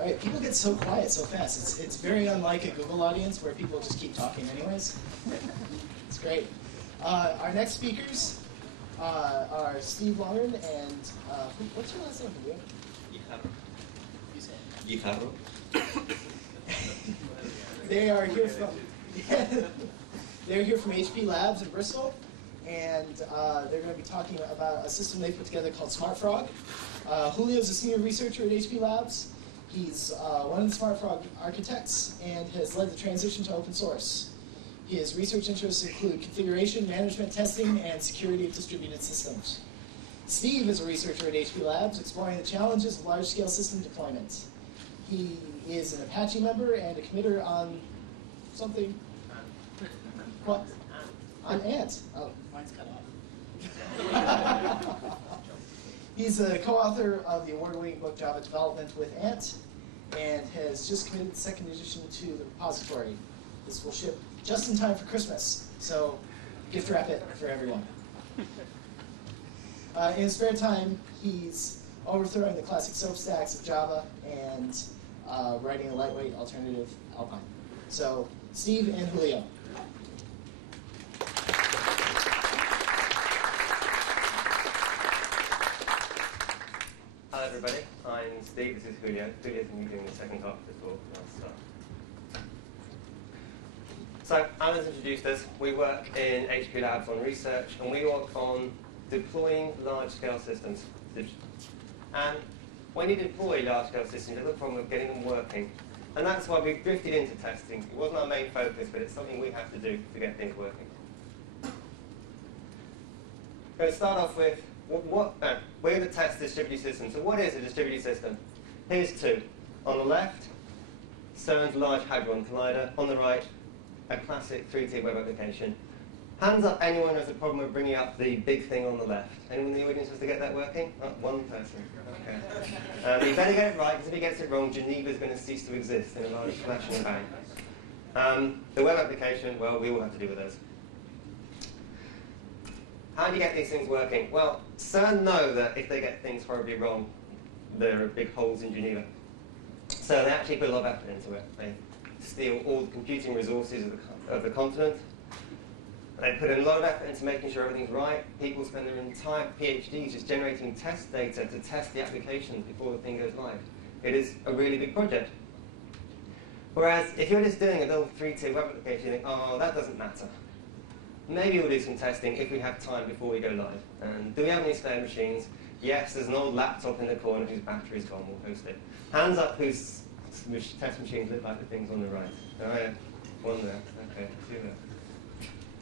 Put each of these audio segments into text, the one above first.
All right, people get so quiet so fast. It's very unlike a Google audience where people just keep talking anyways. It's great. Our next speakers are Steve Loughran and what's your last name, Julio? Guijarro. You say Guijarro. They are here from they're here from HP Labs in Bristol, and they're going to be talking about a system they put together called SmartFrog. Julio is a senior researcher at HP Labs. He's one of the SmartFrog architects and has led the transition to open source. His research interests include configuration, management, testing, and security of distributed systems. Steve is a researcher at HP Labs, exploring the challenges of large-scale system deployment. He is an Apache member and a committer on something. What? On Ant. Oh, mine's cut off. He's a co-author of the award-winning book Java Development with Ant, and has just committed the second edition to the repository. This will ship just in time for Christmas, so gift wrap it for everyone. In his spare time, he's overthrowing the classic soap stacks of Java and writing a lightweight alternative Alpine. So, Steve and Julio. Hello everybody, I'm Steve, this is Julio. Julio's going to be doing the second half of the talk. So, Alan's introduced us. We work in HP Labs on research, and we work on deploying large-scale systems. And when you deploy large-scale systems, there's a problem of getting them working. And that's why we've drifted into testing. It wasn't our main focus, but it's something we have to do to get things working. I'm going to start off with we're going to test distributed systems. So what is a distributed system? Here's two. On the left, CERN's Large Hadron Collider. On the right, a classic 3-tier web application. Hands up anyone who has a problem with bringing up the big thing on the left. Anyone in the audience has to get that working? Oh, one person. Okay. You better get it right, because if he gets it wrong, Geneva is going to cease to exist in a large flash and bang. The web application, well, we all have to do with those. How do you get these things working? Well, CERN know that if they get things horribly wrong, there are big holes in Geneva. So they actually put a lot of effort into it. They steal all the computing resources of the continent. They put in a lot of effort into making sure everything's right. People spend their entire PhDs just generating test data to test the applications before the thing goes live. It is a really big project. Whereas if you're just doing a little 3-tier web application, you think, oh, that doesn't matter. Maybe we'll do some testing if we have time before we go live. And do we have any spare machines? Yes, there's an old laptop in the corner whose battery's gone. We'll host it. Hands up whose test machines look like the things on the right. Oh yeah, one there. Okay, two there.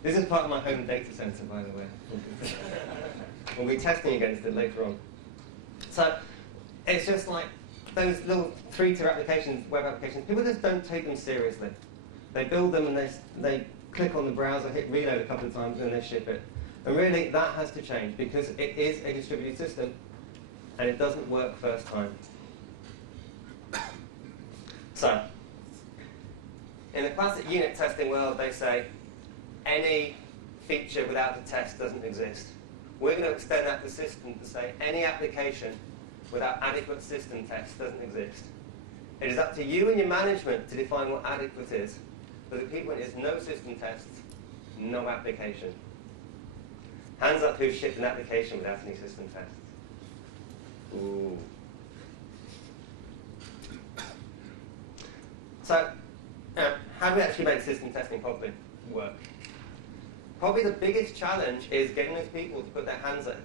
This is part of my home data center, by the way. We'll be testing against it later on. So it's just like those little 3-tier applications, web applications, people just don't take them seriously. They build them and they click on the browser, hit reload a couple of times, and then they ship it. And really, that has to change, because it is a distributed system, and it doesn't work first time. So, in the classic unit testing world, they say, any feature without a test doesn't exist. We're going to extend that to system to say any application without adequate system tests doesn't exist. It is up to you and your management to define what adequate is. But the key point is no system tests, no application. Hands up who's shipped an application without any system tests. Ooh. So, how do we actually make system testing properly work? Probably the biggest challenge is getting those people to put their hands up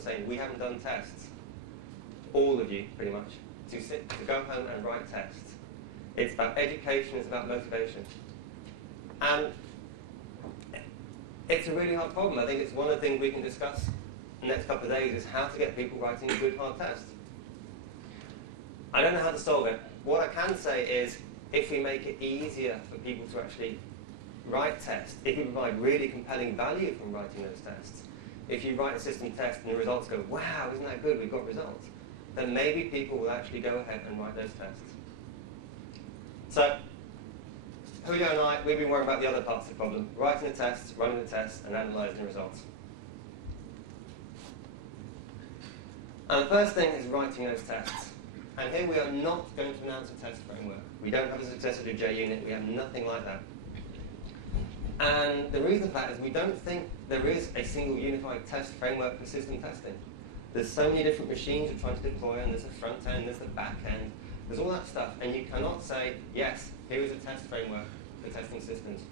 saying, we haven't done tests. All of you, pretty much, to go home and write tests. It's about education, it's about motivation. And it's a really hard problem. I think it's one of the things we can discuss in the next couple of days is how to get people writing good, hard tests. I don't know how to solve it. What I can say is if we make it easier for people to actually write tests, if you provide really compelling value from writing those tests, if you write a system test and the results go, wow, isn't that good, we've got results, then maybe people will actually go ahead and write those tests. So, Julio and I, we've been worrying about the other parts of the problem, writing the tests, running the tests, and analyzing the results. And the first thing is writing those tests. And here we are not going to announce a test framework. We don't have a successor to JUnit. We have nothing like that. And the reason for that is we don't think there is a single unified test framework for system testing. There's so many different machines you're trying to deploy, and there's a front end, there's a back end, there's all that stuff, and you cannot say, yes, here is a test framework for testing systems.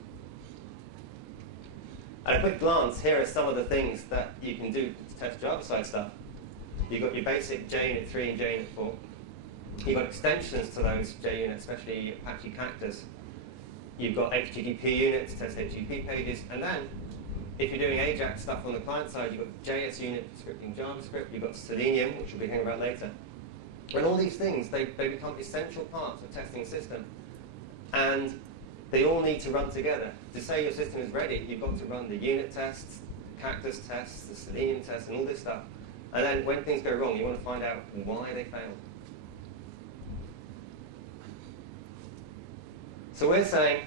At a quick glance, here are some of the things that you can do to test Java-side stuff. You've got your basic JUnit 3 and JUnit 4. You've got extensions to those JUnit, especially Apache Cactus. You've got HTTP unit to test HTTP pages, and then if you're doing AJAX stuff on the client side, you've got JS unit for scripting JavaScript, you've got Selenium, which we'll be hearing about later. And all these things, they become essential parts of testing a system. And they all need to run together. To say your system is ready, you've got to run the unit tests, the Cactus tests, the Selenium tests, and all this stuff. And then when things go wrong, you want to find out why they failed. So we're saying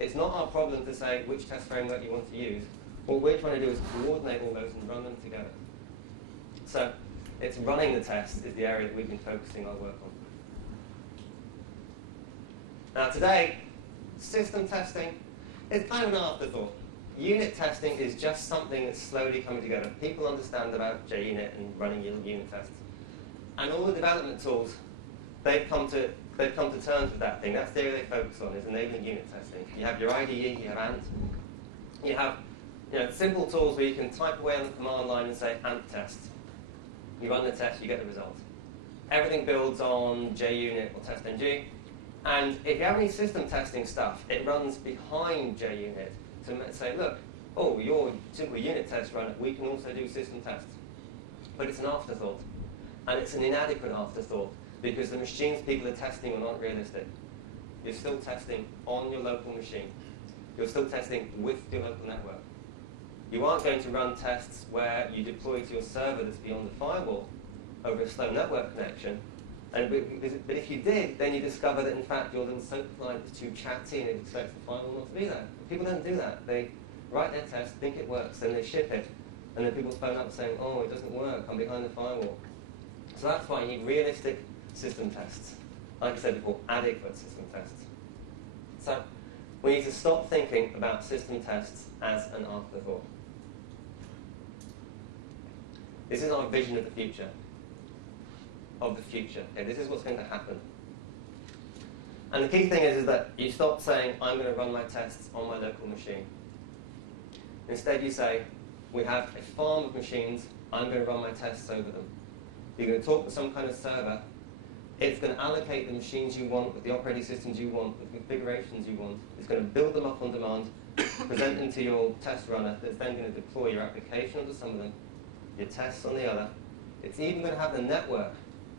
it's not our problem to say which test framework you want to use. What we're trying to do is coordinate all those and run them together. So it's running the tests is the area that we've been focusing our work on. Now today, system testing is kind of an afterthought. Unit testing is just something that's slowly coming together. People understand about JUnit and running unit tests. And all the development tools, they've come to terms with that thing. That's the area they focus on, is enabling unit testing. You have your IDE, you have Ant. You have simple tools where you can type away on the command line and say Ant test. You run the test, you get the result. Everything builds on JUnit or TestNG. And if you have any system testing stuff, it runs behind JUnit to say, look, oh, your simple unit test runner, we can also do system tests. But it's an afterthought. And it's an inadequate afterthought, because the machines people are testing are not realistic. You're still testing on your local machine. You're still testing with your local network. You aren't going to run tests where you deploy to your server that's beyond the firewall over a slow network connection. But if you did, then you discover that in fact your little SOAP client is too chatty and it expects the firewall not to be there. People don't do that. They write their test, think it works, then they ship it, and then people phone up saying, oh, it doesn't work, I'm behind the firewall. So that's why you need realistic system tests. Like I said before, adequate system tests. So we need to stop thinking about system tests as an afterthought. This is our vision of the future. Okay, this is what's going to happen. And the key thing is that you stop saying, I'm going to run my tests on my local machine. Instead you say, we have a farm of machines, I'm going to run my tests over them. You're going to talk to some kind of server. It's going to allocate the machines you want with the operating systems you want, with the configurations you want. It's going to build them up on demand, present them to your test runner that's then going to deploy your application onto some of them, your tests on the other. It's even going to have the network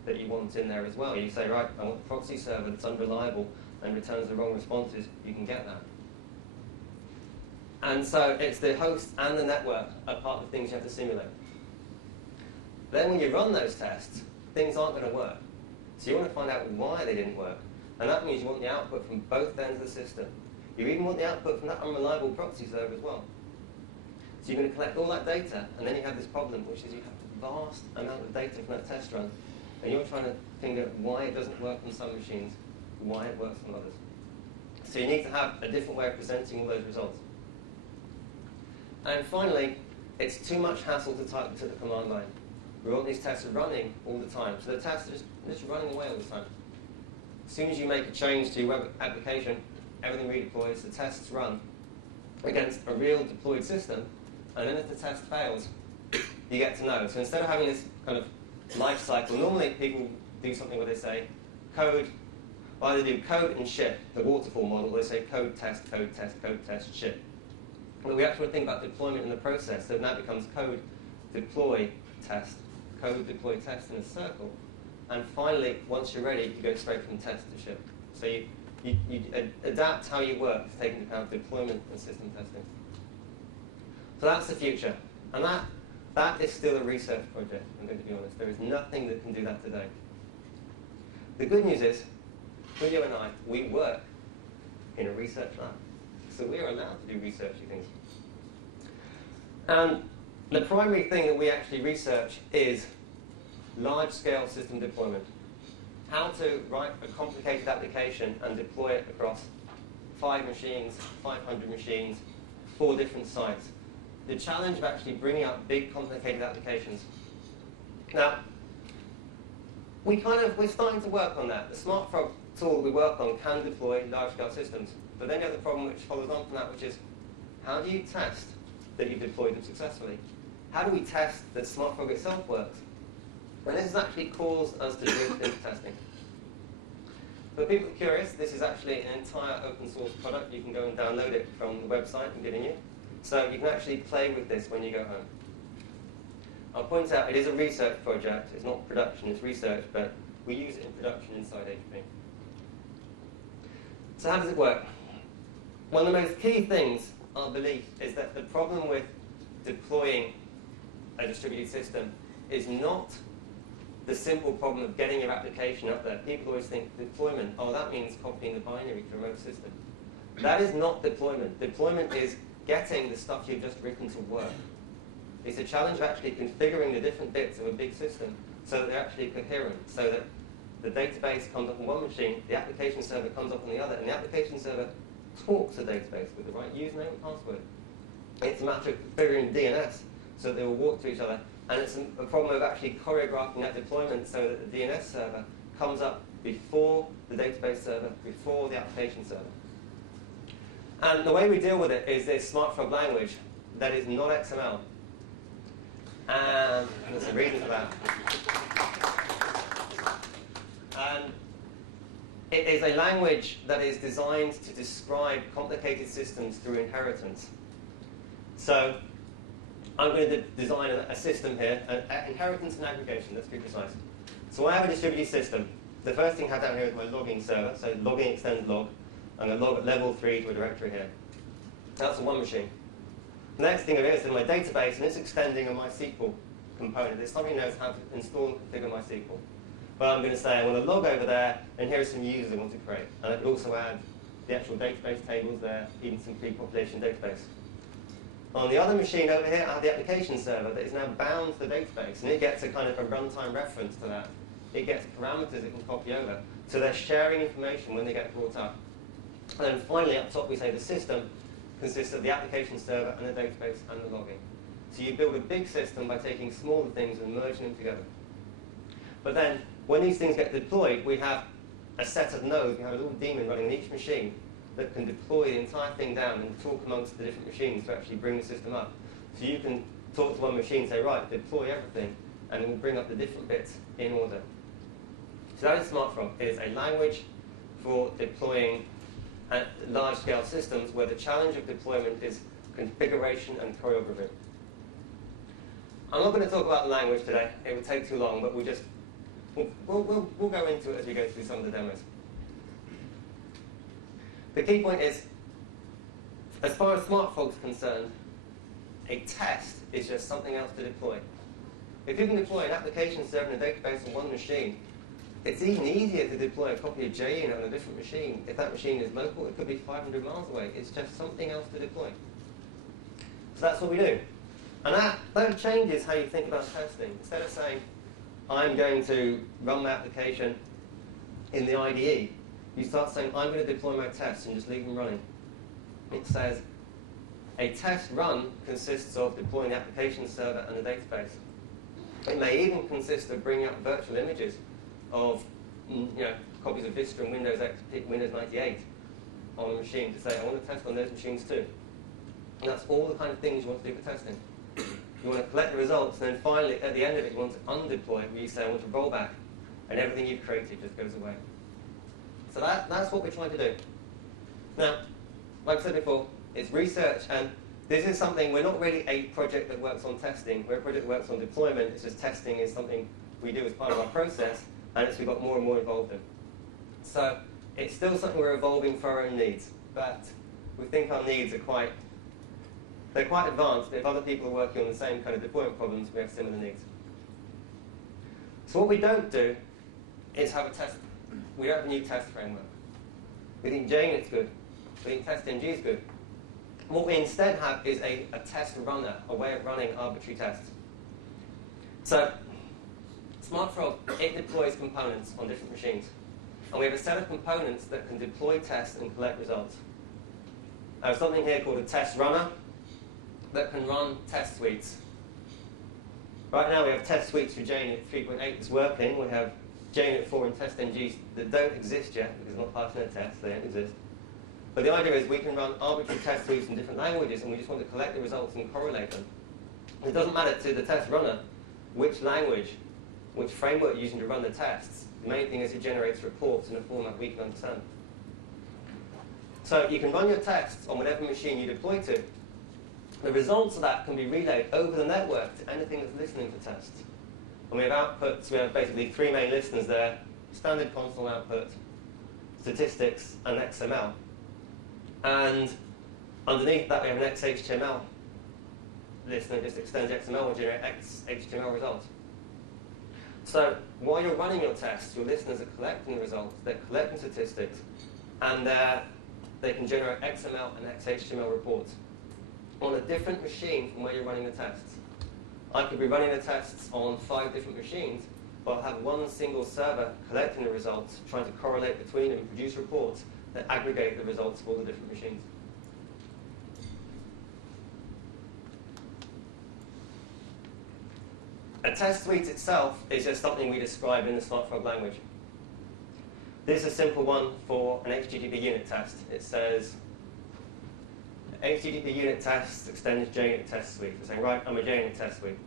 that you want in there as well. You say, right, I want a proxy server that's unreliable and returns the wrong responses. You can get that. And so it's the host and the network are part of the things you have to simulate. Then when you run those tests, things aren't going to work. So you want to find out why they didn't work. And that means you want the output from both ends of the system. You even want the output from that unreliable proxy server as well. So you're going to collect all that data, and then you have this problem, which is you have a vast amount of data from that test run, and you're trying to figure out why it doesn't work on some machines, why it works on others. So you need to have a different way of presenting all those results. And finally, it's too much hassle to type to the command line. We want these tests running all the time. So the tests are just running away all the time. As soon as you make a change to your web application, everything redeploys, the tests run against a real deployed system, and then if the test fails, you get to know. So instead of having this kind of life cycle, normally people do something where they say code, either do code and ship, the waterfall model, or they say code, test, ship. But we actually think about deployment in the process, so now it becomes code, deploy, test, code, deploy, test in a circle. And finally, once you're ready, you go straight from test to ship. So you adapt how you work to take into account deployment and system testing. So that's the future. And that is still a research project, I'm going to be honest. There is nothing that can do that today. The good news is, Julio and I, we work in a research lab. So we are allowed to do researchy things. And the primary thing that we actually research is large-scale system deployment. how to write a complicated application and deploy it across 5 machines, 500 machines, 4 different sites. The challenge of actually bringing up big, complicated applications. Now, we're starting to work on that. The SmartFrog tool we work on can deploy large-scale systems. But then you have the problem which follows on from that, which is, how do you test that you've deployed them successfully? How do we test that SmartFrog itself works? And this has actually caused us to drift into testing. For people curious, this is actually an entire open source product. You can go and download it from the website I'm giving you. So you can actually play with this when you go home. I'll point out it is a research project. It's not production, it's research, but we use it in production inside HP. So how does it work? One of the most key things, our belief, is that the problem with deploying a distributed system is not the simple problem of getting your application up there. People always think deployment, oh, that means copying the binary to a remote system. That is not deployment. Deployment is getting the stuff you've just written to work. It's a challenge of actually configuring the different bits of a big system so that they're actually coherent, so that the database comes up on one machine, the application server comes up on the other, and the application server talks to the database with the right username and password. It's a matter of configuring DNS so that they will walk to each other. And it's a problem of actually choreographing that deployment so that the DNS server comes up before the database server, before the application server. And the way we deal with it is this SmartFrog language that is not XML. And there's a reason for that. And it is a language that is designed to describe complicated systems through inheritance. So I'm going to design a system here, inheritance and aggregation, let's be precise. So I have a distributed system. The first thing I have down here is my logging server, so logging extends log. I'm going to log at level 3 to a directory here. That's one machine. The next thing I do is in my database, and it's extending a MySQL component. It's something that knows how to install and configure MySQL. But I'm going to say I want to log over there, and here are some users I want to create. And I could also add the actual database tables there, even some pre-population database. On the other machine over here, I have the application server that is now bound to the database, and it gets a kind of a runtime reference to that. It gets parameters it can copy over. So they're sharing information when they get brought up. And then finally, up top, we say the system consists of the application server and the database and the logging. So you build a big system by taking smaller things and merging them together. But then, when these things get deployed, we have a set of nodes. We have a little daemon running on each machine that can deploy the entire thing down and talk amongst the different machines to actually bring the system up. So you can talk to one machine and say, right, deploy everything, and it will bring up the different bits in order. So that is SmartFrog. It is a language for deploying large-scale systems where the challenge of deployment is configuration and choreography. I'm not going to talk about the language today. It would take too long, but we'll go into it as we go through some of the demos. The key point is, as far as SmartFrog is concerned, a test is just something else to deploy. If you can deploy an application server and a database on one machine, it's even easier to deploy a copy of JUnit on a different machine. If that machine is local, it could be 500 miles away. It's just something else to deploy. So that's what we do. And that changes how you think about testing. Instead of saying, I'm going to run my application in the IDE, you start saying, I'm going to deploy my tests and just leave them running. It says, a test run consists of deploying the application server and the database. It may even consist of bringing up virtual images of copies of Vista and Windows XP, Windows 98 on the machine to say, I want to test on those machines too. And that's all the kind of things you want to do for testing. You want to collect the results, and then finally, at the end of it, you want to undeploy, where you say, I want to roll back, and everything you've created just goes away. So that's what we're trying to do. Now, like I said before, it's research, and this is something, we're not really a project that works on testing. We're a project that works on deployment. It's just testing is something we do as part of our process, and we've got more and more involved in. So it's still something we're evolving for our own needs, but we think our needs are quite advanced. If other people are working on the same kind of deployment problems, we have similar needs. So what we don't do is have a test. We don't have a new test framework. We think JUnit's good. We think TestNG is good. What we instead have is a test runner, a way of running arbitrary tests. So SmartFrog, it deploys components on different machines. And we have a set of components that can deploy tests and collect results. I have something here called a test runner that can run test suites. Right now we have test suites for JUnit 3.8 that's working. We have JUnit 4 and TestNGs that don't exist yet because they're not passing their tests, they don't exist. But the idea is we can run arbitrary test suites in different languages and we just want to collect the results and correlate them. It doesn't matter to the test runner which language, which framework you're using to run the tests. The main thing is it generates reports in a format we can understand. So you can run your tests on whatever machine you deploy to. The results of that can be relayed over the network to anything that's listening for tests. And we have outputs, we have basically three main listeners there: standard console output, statistics, and XML. And underneath that we have an XHTML listener, just extends XML and generate XHTML results. So while you're running your tests, your listeners are collecting the results, they're collecting statistics, and they can generate XML and XHTML reports on a different machine from where you're running the tests. I could be running the tests on 5 different machines, but I'll have one single server collecting the results, trying to correlate between them and produce reports that aggregate the results of all the different machines. A test suite itself is just something we describe in the SmartFrog language. This is a simple one for an HTTP unit test. It says, HTTP unit test extends JUnit test suite. We're saying, right, I'm a JUnit test suite.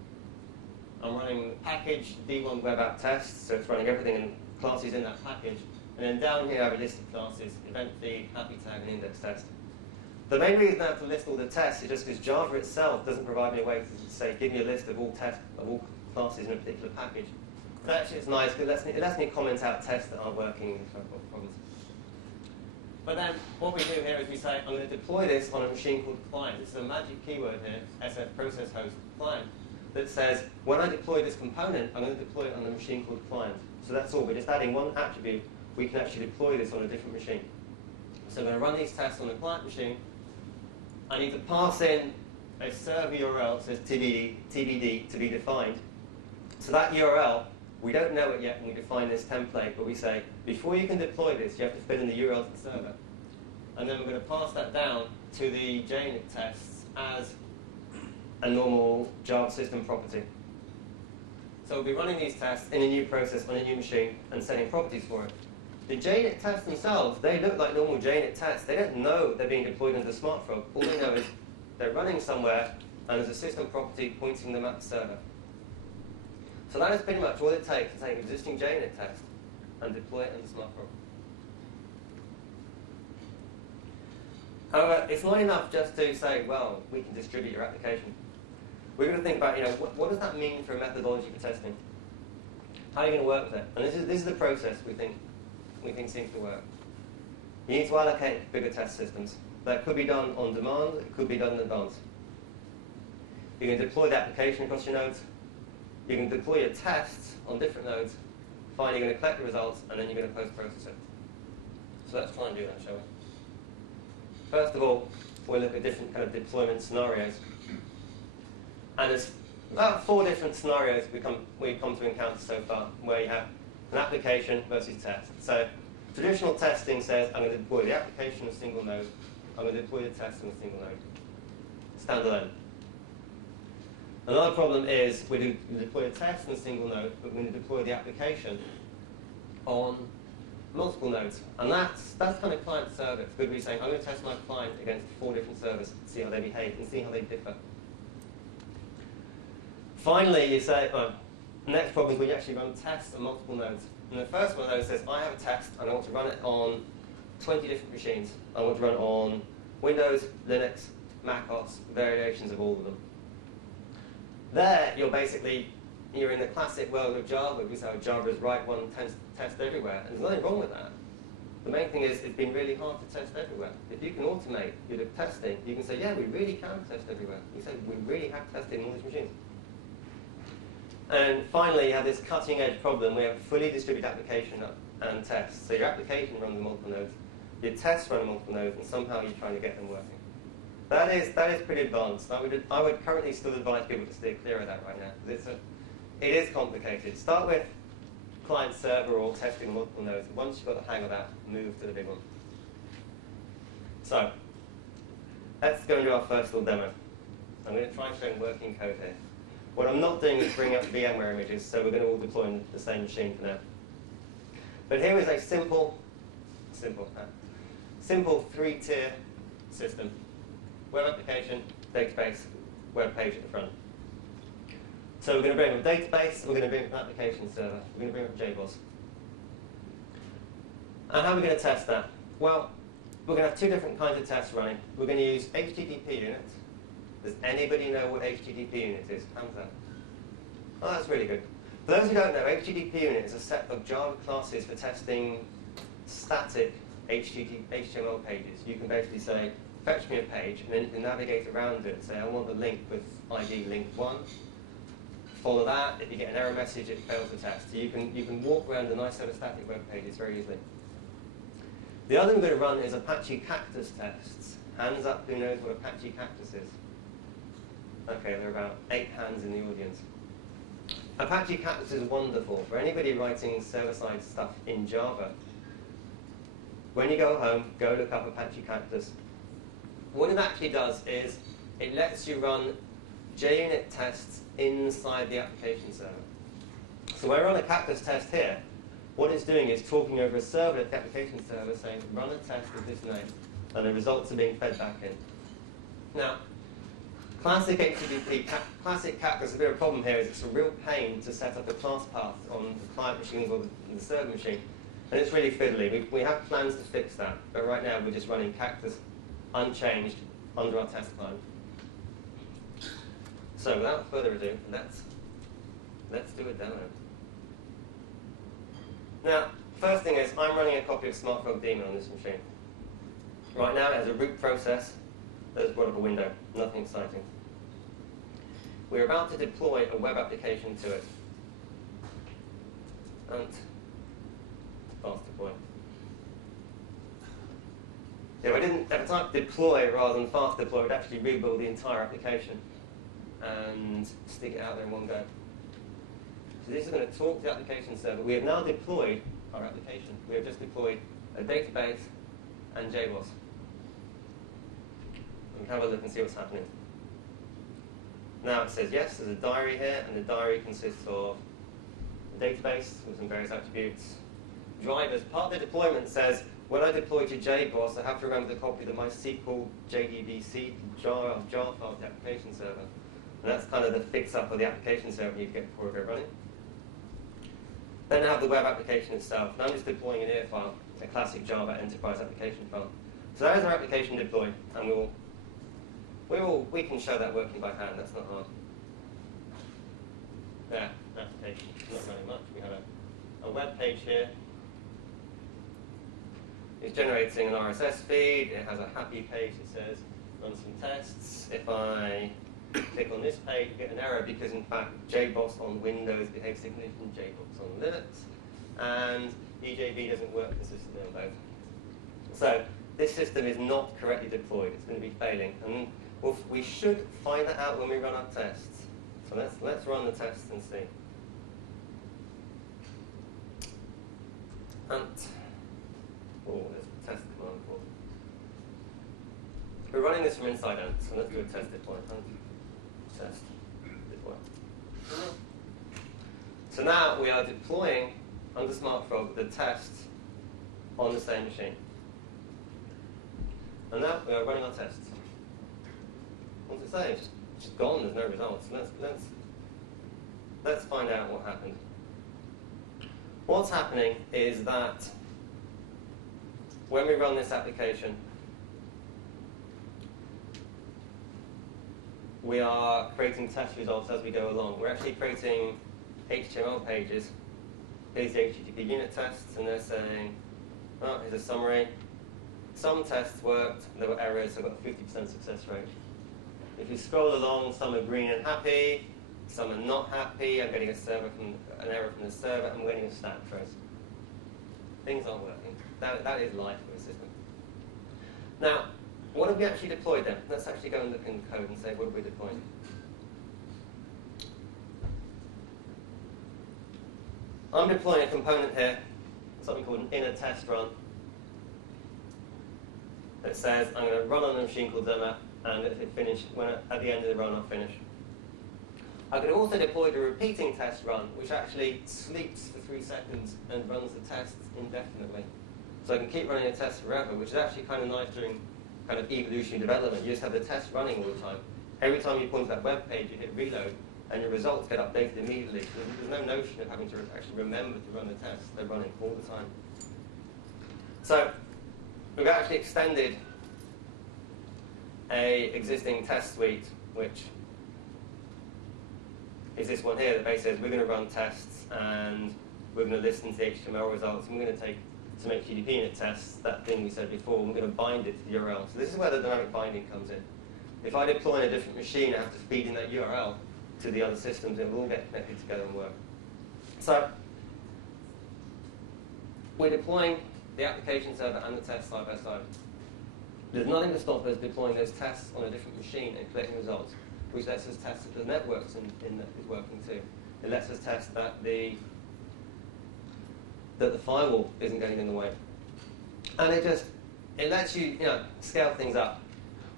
I'm running the package D1 web app test, so it's running everything in classes in that package. And then down here I have a list of classes: event feed, happy tag, and index test. The main reason I have to list all the tests is just because Java itself doesn't provide me a way to say, give me a list of all tests of all classes in a particular package. But actually it's nice because it lets me comment out tests that aren't working and problems. But then what we do here is we say, I'm going to deploy this on a machine called client. This is a magic keyword here, SF process host client, that says, when I deploy this component, I'm going to deploy it on a machine called client. So that's all. We're just adding one attribute. We can actually deploy this on a different machine. So I'm going to run these tests on the client machine. I need to pass in a server URL that says TBD, to be defined. So that URL, we don't know it yet when we define this template, but we say, before you can deploy this, you have to fill in the URL to the server. And then we're going to pass that down to the JUnit tests as a normal Java system property. So we'll be running these tests in a new process on a new machine and setting properties for it. The JUnit tests themselves, they look like normal JUnit tests. They don't know they're being deployed into SmartFrog. All they know is they're running somewhere and there's a system property pointing them at the server. So that is pretty much all it takes to take an existing JUnit test and deploy it into SmartFrog. However, it's not enough just to say, well, we can distribute your application. We're going to think about, what does that mean for a methodology for testing? How are you going to work with it? And this is the process we think seems to work. You need to allocate bigger test systems. That could be done on demand, it could be done in advance. You can deploy the application across your nodes. You can deploy your tests on different nodes. Finally, you're going to collect the results, and then you're going to post-process it. So let's try and do that, shall we? First of all, we'll look at different kind of deployment scenarios. And there's about 4 different scenarios we've come to encounter so far, where you have an application versus test. So traditional testing says, I'm going to deploy the application on a single node. I'm going to deploy the test on a single node. Standalone. Another problem is we deploy a test on a single node, but we're going to deploy the application on multiple nodes. And that's kind of client-server. It's good to be saying, I'm going to test my client against 4 different servers, see how they behave, and see how they differ. Finally, you say, the next problem is when you actually run tests on multiple nodes. And the first one of those says, I have a test, and I want to run it on 20 different machines. I want to run it on Windows, Linux, macOS, variations of all of them. There, you're in the classic world of Java. We say Java is write one, test everywhere. And there's nothing wrong with that. The main thing is it's been really hard to test everywhere. If you can automate your testing, you can say, yeah, we really can test everywhere. You say, we really have tested in all these machines. And finally, you have this cutting-edge problem. We have a fully distributed application and tests. So your application runs on multiple nodes, your tests run on multiple nodes, and somehow you're trying to get them working. That is pretty advanced. I would currently still advise people to steer clear of that right now. Because it is complicated. Start with client server or testing multiple nodes. Once you've got the hang of that, move to the big one. So, let's go and do our first little demo. I'm going to try and show working code here. What I'm not doing is bring up VMware images, so we're going to all deploy on the same machine for now. But here is a simple three-tier system. Web application, database, web page at the front. So we're going to bring up a database, we're going to bring up an application server, we're going to bring up JBoss. And how are we going to test that? Well, we're going to have two different kinds of tests running. We're going to use HTTP units. Does anybody know what HTTP unit is? Hands up. Oh, that's really good. For those who don't know, HTTP unit is a set of Java classes for testing static HTML pages. You can basically say, fetch me a page, and then you can navigate around it and say, I want the link with ID link 1. Follow that. If you get an error message, it fails the test. So you can walk around a nice set of static web pages very easily. The other thing we're going to run is Apache Cactus tests. Hands up, who knows what Apache Cactus is? Okay, there are about 8 hands in the audience. Apache Cactus is wonderful. For anybody writing server-side stuff in Java, when you go home, go look up Apache Cactus. What it actually does is it lets you run JUnit tests inside the application server. So when I run a Cactus test here, what it's doing is talking over a server at the application server saying, run a test with this name, and the results are being fed back in. Now, classic HTTP, classic Cactus, a bit of a problem here is it's a real pain to set up a class path on the client machine or the server machine. And it's really fiddly. We have plans to fix that, but right now we're just running Cactus unchanged under our test client. So without further ado, let's do a demo. Now, first thing is, I'm running a copy of SmartFrog daemon on this machine. Right now it has a root process that has brought up a window, nothing exciting. We're about to deploy a web application to it. And fast deploy. If I typed deploy rather than fast deploy, it would actually rebuild the entire application and stick it out there in one go. So this is going to talk to the application server. We have now deployed our application. We have just deployed a database and JBoss. We can have a look and see what's happening. Now it says yes, there's a diary here, and the diary consists of a database with some various attributes. Drivers. Part of the deployment says, when I deploy to JBoss, I have to remember to copy the MySQL JDBC jar file to the application server. And that's kind of the fix-up of the application server you get before we go running. Then I have the web application itself. And I'm just deploying an IR file, a classic Java enterprise application file. So that is our application deployed, and we can show that working by hand. That's not hard. There, application. Not very much. We have a web page here. It's generating an RSS feed. It has a happy page that says run some tests. If I click on this page, you get an error because, in fact, JBoss on Windows behaves differently from JBoss on Linux, and EJB doesn't work consistently on both. So this system is not correctly deployed. It's going to be failing, and we should find that out when we run our tests. So let's run the tests and see. And there's a test command for. We're running this from inside out, so let's do a test deploy. Test deploy. So now we are deploying under SmartFrog the test on the same machine. And now we are running our tests. What's it say? It's just gone. There's no results. Let's find out what happened. What's happening is that when we run this application, we are creating test results as we go along. We're actually creating HTML pages. Here's the HTTP unit tests, and they're saying, oh, here's a summary. Some tests worked, there were errors, so I've got a 50% success rate. If you scroll along, some are green and happy, some are not happy. I'm getting an error from the server, I'm getting a stat trace. Things aren't working. That is life for a system. Now, what have we actually deployed then? Let's actually go and look in the code and say, what have we deployed? I'm deploying a component here, something called an inner test run, that says I'm going to run on a machine called demo, and if it finishes, at the end of the run, I'll finish. I could also deploy the repeating test run, which actually sleeps for 3 seconds and runs the tests indefinitely. So I can keep running a test forever, which is actually kind of nice during kind of evolutionary development. You just have the test running all the time. Every time you point to that web page, you hit reload, and your results get updated immediately. There's no notion of having to actually remember to run the tests. They're running all the time. So we've actually extended a existing test suite, which is this one here that basically says we're going to run tests and we're going to listen to the HTML results, and we're going to take some HTTP unit tests, that thing we said before, and we're going to bind it to the URL. So this is where the dynamic binding comes in. If I deploy in a different machine, I have to feed in that URL to the other systems, and it will all get connected together and work. So we're deploying the application server and the test side by side. There's nothing to stop us deploying those tests on a different machine and collecting results, which lets us test that the networks in that is working too. It lets us test that the firewall isn't getting in the way. And it lets you, scale things up.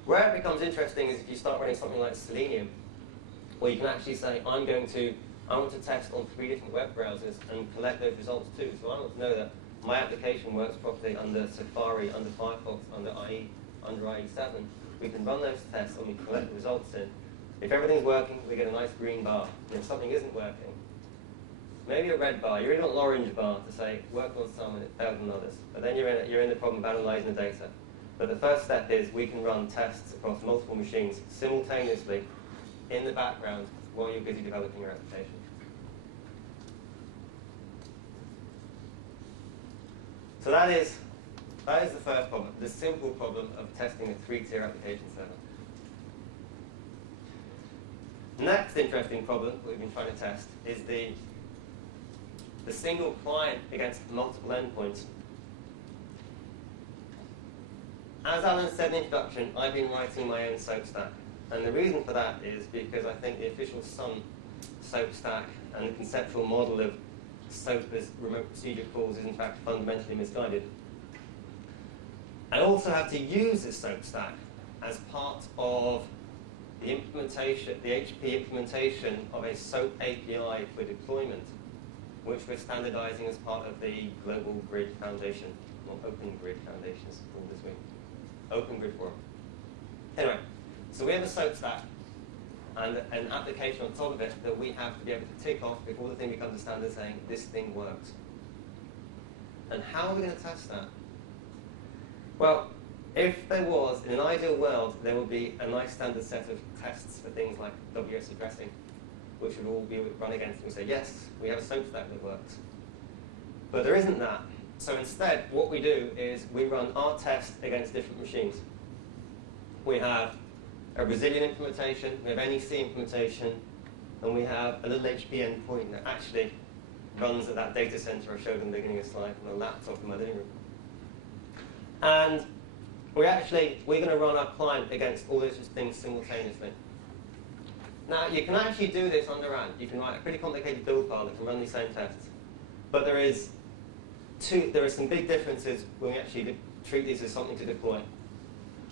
Where it becomes interesting is if you start running something like Selenium, where you can actually say, I want to test on 3 different web browsers and collect those results too. So I want to know that my application works properly under Safari, under Firefox, under IE, under IE7. We can run those tests and we can collect the results in. If everything's working, we get a nice green bar. And if something isn't working, maybe a red bar. You really want an orange bar to say, work on some and it failed on others. But then you're in the problem of analyzing the data. But the first step is we can run tests across multiple machines simultaneously in the background while you're busy developing your application. So that is the first problem, the simple problem of testing a 3-tier application server. Next interesting problem that we've been trying to test is the single client against multiple endpoints. As Alan said in the introduction, I've been writing my own SOAP stack. And the reason for that is because I think the official Sun SOAP stack and the conceptual model of SOAP as remote procedure calls is in fact fundamentally misguided. I also have to use this SOAP stack as part of the implementation, the HP implementation of a SOAP API for deployment, which we're standardizing as part of the Global Grid Foundation, or Open Grid Foundation, as it's called this week. Open Grid Forum. Anyway, so we have a SOAP stack and an application on top of it that we have to be able to tick off before the thing becomes a standard saying, this thing works. And how are we going to test that? Well, if there was, in an ideal world, there would be a nice standard set of tests for things like WS addressing, which would all be run against, and we say, yes, we have a SOAP stack that works. But there isn't that. So instead, what we do is we run our test against different machines. We have a Brazilian implementation, we have NEC implementation, and we have a little HP endpoint that actually runs at that data center I showed in the beginning of the slide on a laptop in my living room. And we're going to run our client against all those things simultaneously. Now, you can actually do this on the run. You can write a pretty complicated build file that can run these same tests. But there are some big differences when we actually treat these as something to deploy.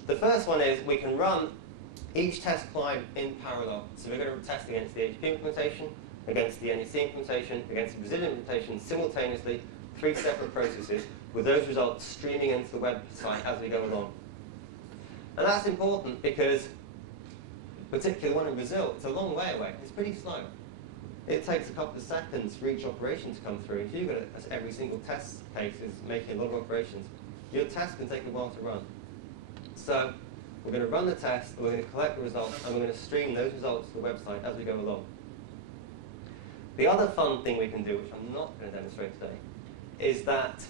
The first one is we can run each test client in parallel. So we're going to test against the HP implementation, against the NEC implementation, against the Brazilian implementation simultaneously, 3 separate processes, with those results streaming into the website as we go along. And that's important because, particularly the one in Brazil, it's a long way away. It's pretty slow. It takes a couple of seconds for each operation to come through. If you've got every single test case is making a lot of operations, your test can take a while to run. So we're going to run the test, we're going to collect the results, and we're going to stream those results to the website as we go along. The other fun thing we can do, which I'm not going to demonstrate today, is that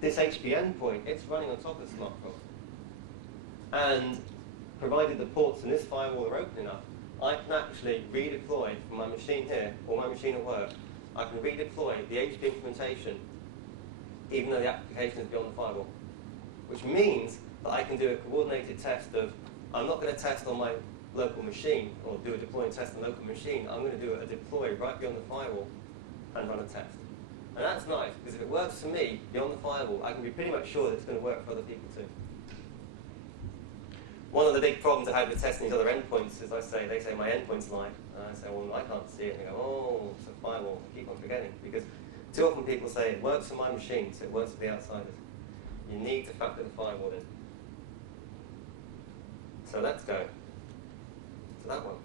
this HP endpoint, it's running on top of SmartFrog. And provided the ports in this firewall are open enough, I can actually redeploy from my machine here, or my machine at work, I can redeploy the HP implementation, even though the application is beyond the firewall. Which means that I can do a coordinated test of, I'm not going to test on my local machine, or do a deploy and test on a local machine. I'm going to do a deploy right beyond the firewall and run a test. And that's nice, because if it works for me beyond the firewall, I can be pretty much sure that it's going to work for other people too. One of the big problems I had with testing these other endpoints is they say my endpoint's live. And I say, well, I can't see it. And they go, oh, it's a firewall. I keep on forgetting. Because too often people say it works for my machine, so it works for the outsiders. You need to factor the firewall in. So let's go to that one.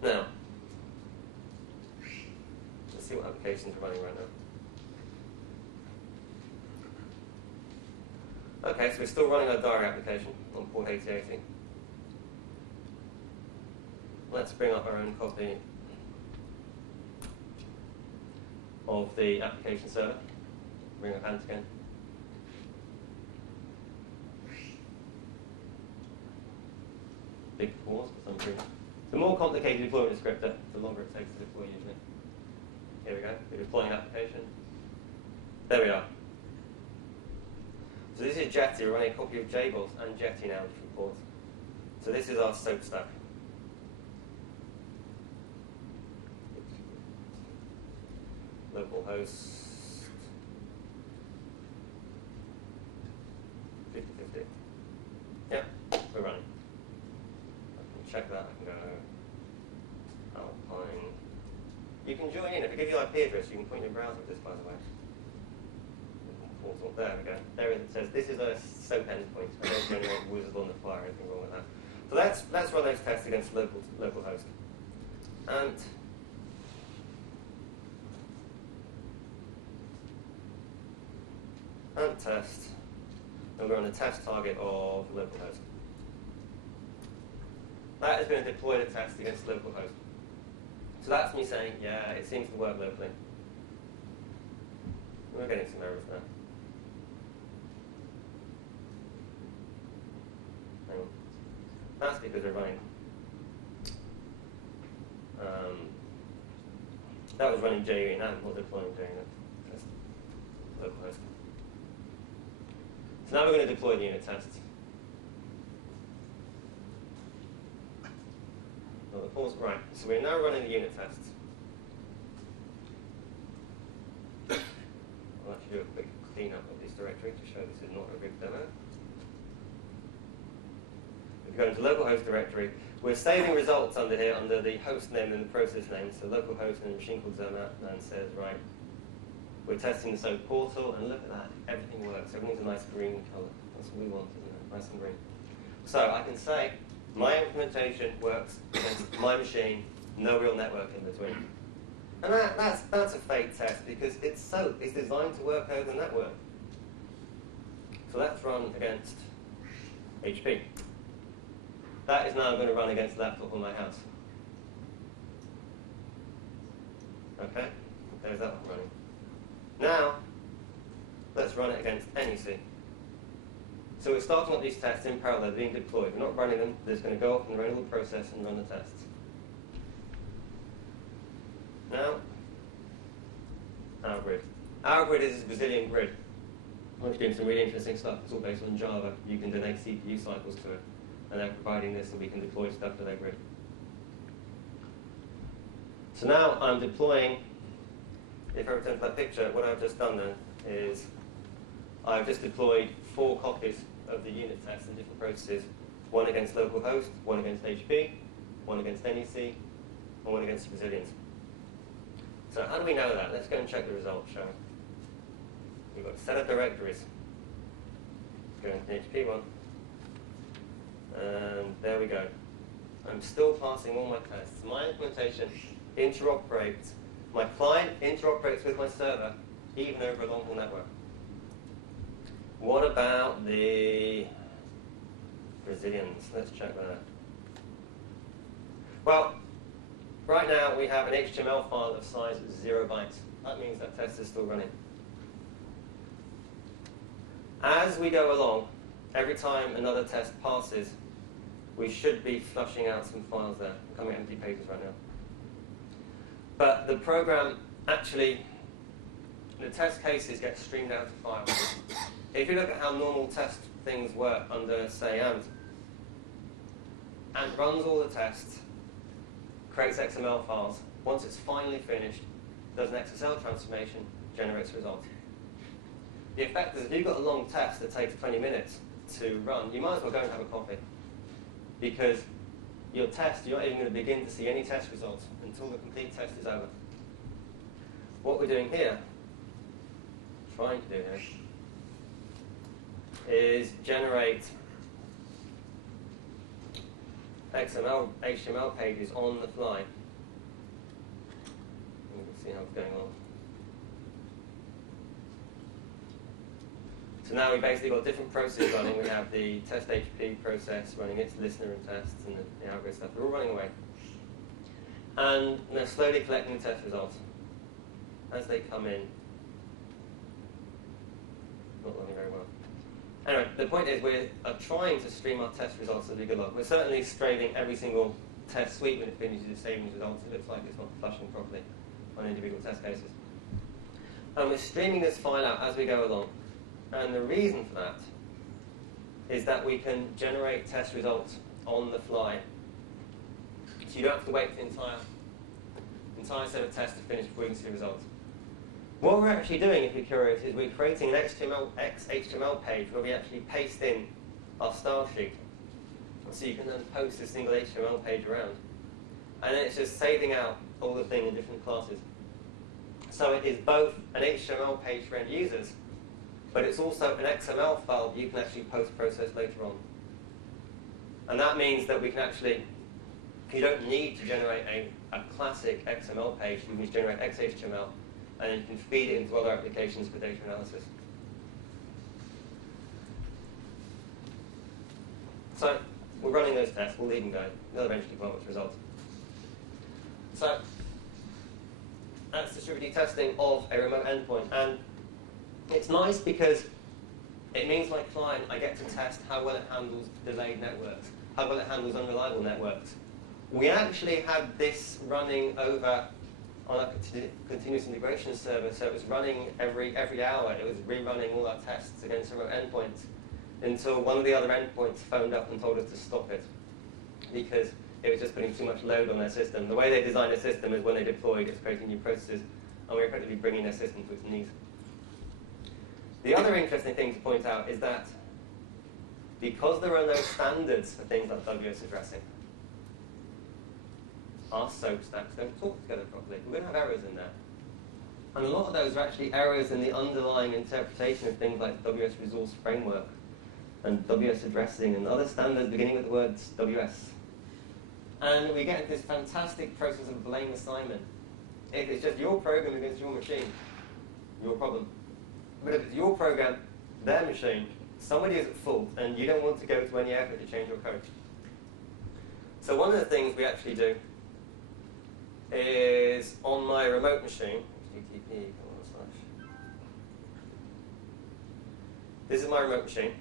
Now, let's see what applications are running right now. Okay, so we're still running our diary application on port 8080. Let's bring up our own copy of the application server. Bring up Ant again. Big pause for some reason. The more complicated deployment descriptor, the longer it takes to deploy usually. Here we go. We're deploying application. There we are. So this is Jetty. We're running a copy of JBoss and Jetty now, different ports. So this is our SOAP stack. Localhost 5050. Yeah, we're running. I can check that. I can go Alpine. You can join in. If I give you IP address, you can put in your browser with this, by the way. Portal. There we go. There it says this is a SOAP endpoint. I don't know anyone who's on the fire or anything wrong with that. So let's run those tests against localhost. And test. And we're on a test target of localhost. That is going to deploy the test against localhost. So that's me saying, yeah, it seems to work locally. We're getting some errors now. Hang on. That's because we're running. That was running JUnit and not deploying JUnit. Test localhost. So now we're going to deploy the unit tests. Right, so we're now running the unit tests. I'll actually do a quick cleanup of this directory to show this is not a rig demo. If you go into localhost directory, we're saving results under here under the host name and the process name. So localhost and a machine called Zermatt, and says, right, we're testing the SOAP portal, and look at that, everything works. Everything's a nice green color. That's what we want, isn't it? Nice and green. So I can say, my implementation works against my machine, no real network in between. And that's a fake test because it's SOAP. It's designed to work over the network. So let's run against HP. That is now going to run against the laptop on my house. Okay, there's that one running. Now, let's run it against NEC. So we're starting up these tests in parallel, being deployed. We're not running them. They're just going to go off in the running process and run the tests. Now, our grid. Our grid is a Brazilian grid. We're doing some really interesting stuff. It's all based on Java. You can donate CPU cycles to it. And they're providing this so we can deploy stuff to their grid. So now I'm deploying, if I return to that picture, what I've just done then is I've just deployed 4 copies of the unit tests in different processes. One against localhost, one against HP, one against NEC, and one against Brazilians. So how do we know that? Let's go and check the results, shall we? We've got set of directories. Let's go into the HP one. And there we go. I'm still passing all my tests. My implementation interoperates. My client interoperates with my server, even over a long-haul network. What about the Brazilians? Let's check that. Well, right now we have an HTML file of size 0 bytes. That means that test is still running. As we go along, every time another test passes, we should be flushing out some files there. We're coming empty pages right now. But the program actually, the test cases get streamed out to files. If you look at how normal test things work under, say, Ant runs all the tests, creates XML files. Once it's finally finished, does an XSL transformation, generates a result. The effect is if you've got a long test that takes 20 minutes to run, you might as well go and have a coffee. Because your test, you're not even going to begin to see any test results until the complete test is over. What we're doing here, trying to do here, is generate HTML pages on the fly. You can see how it's going on. So now we've basically got different processes running. We have the test HP process running its listener and tests and the algorithm stuff. They're all running away. And they're slowly collecting the test results. As they come in, not running very well. Anyway, the point is we're trying to stream our test results as we go along. We're certainly straining every single test suite when it finishes its saving results. It looks like it's not flushing properly on individual test cases. And we're streaming this file out as we go along. And the reason for that is that we can generate test results on the fly. So you don't have to wait for the entire set of tests to finish before you can see the results. What we're actually doing, if you're curious, is we're creating an XHTML page where we actually paste in our style sheet. So you can then post a single HTML page around. And then it's just saving out all the things in different classes. So it is both an HTML page for end users, but it's also an XML file that you can actually post-process later on. And that means that we can actually, you don't need to generate a classic XML page, you can just generate XHTML, and then you can feed it into other applications for data analysis. So we're running those tests, we'll leave them going, they'll eventually come up with results. So that's distributed testing of a remote endpoint. And it's nice because it means my client, I get to test how well it handles delayed networks, how well it handles unreliable networks. We actually had this running over on a continuous integration server, so it was running every hour. It was rerunning all our tests against remote endpoints until one of the other endpoints phoned up and told us to stop it because it was just putting too much load on their system. The way they design a system is when they deploy, it's creating new processes, and we're effectively bringing their system to its knees. The other interesting thing to point out is that because there are no standards for things like WS addressing, our SOAP stacks don't talk together properly. We're going to have errors in there. And a lot of those are actually errors in the underlying interpretation of things like WS resource framework and WS addressing and other standards beginning with the words WS. And we get into this fantastic process of blame assignment. If it's just your program against your machine, your problem. But if it's your program, their machine, somebody is at fault, and you don't want to go to any effort to change your code. So one of the things we actually do is on my remote machine, HTTP, this is my remote machine,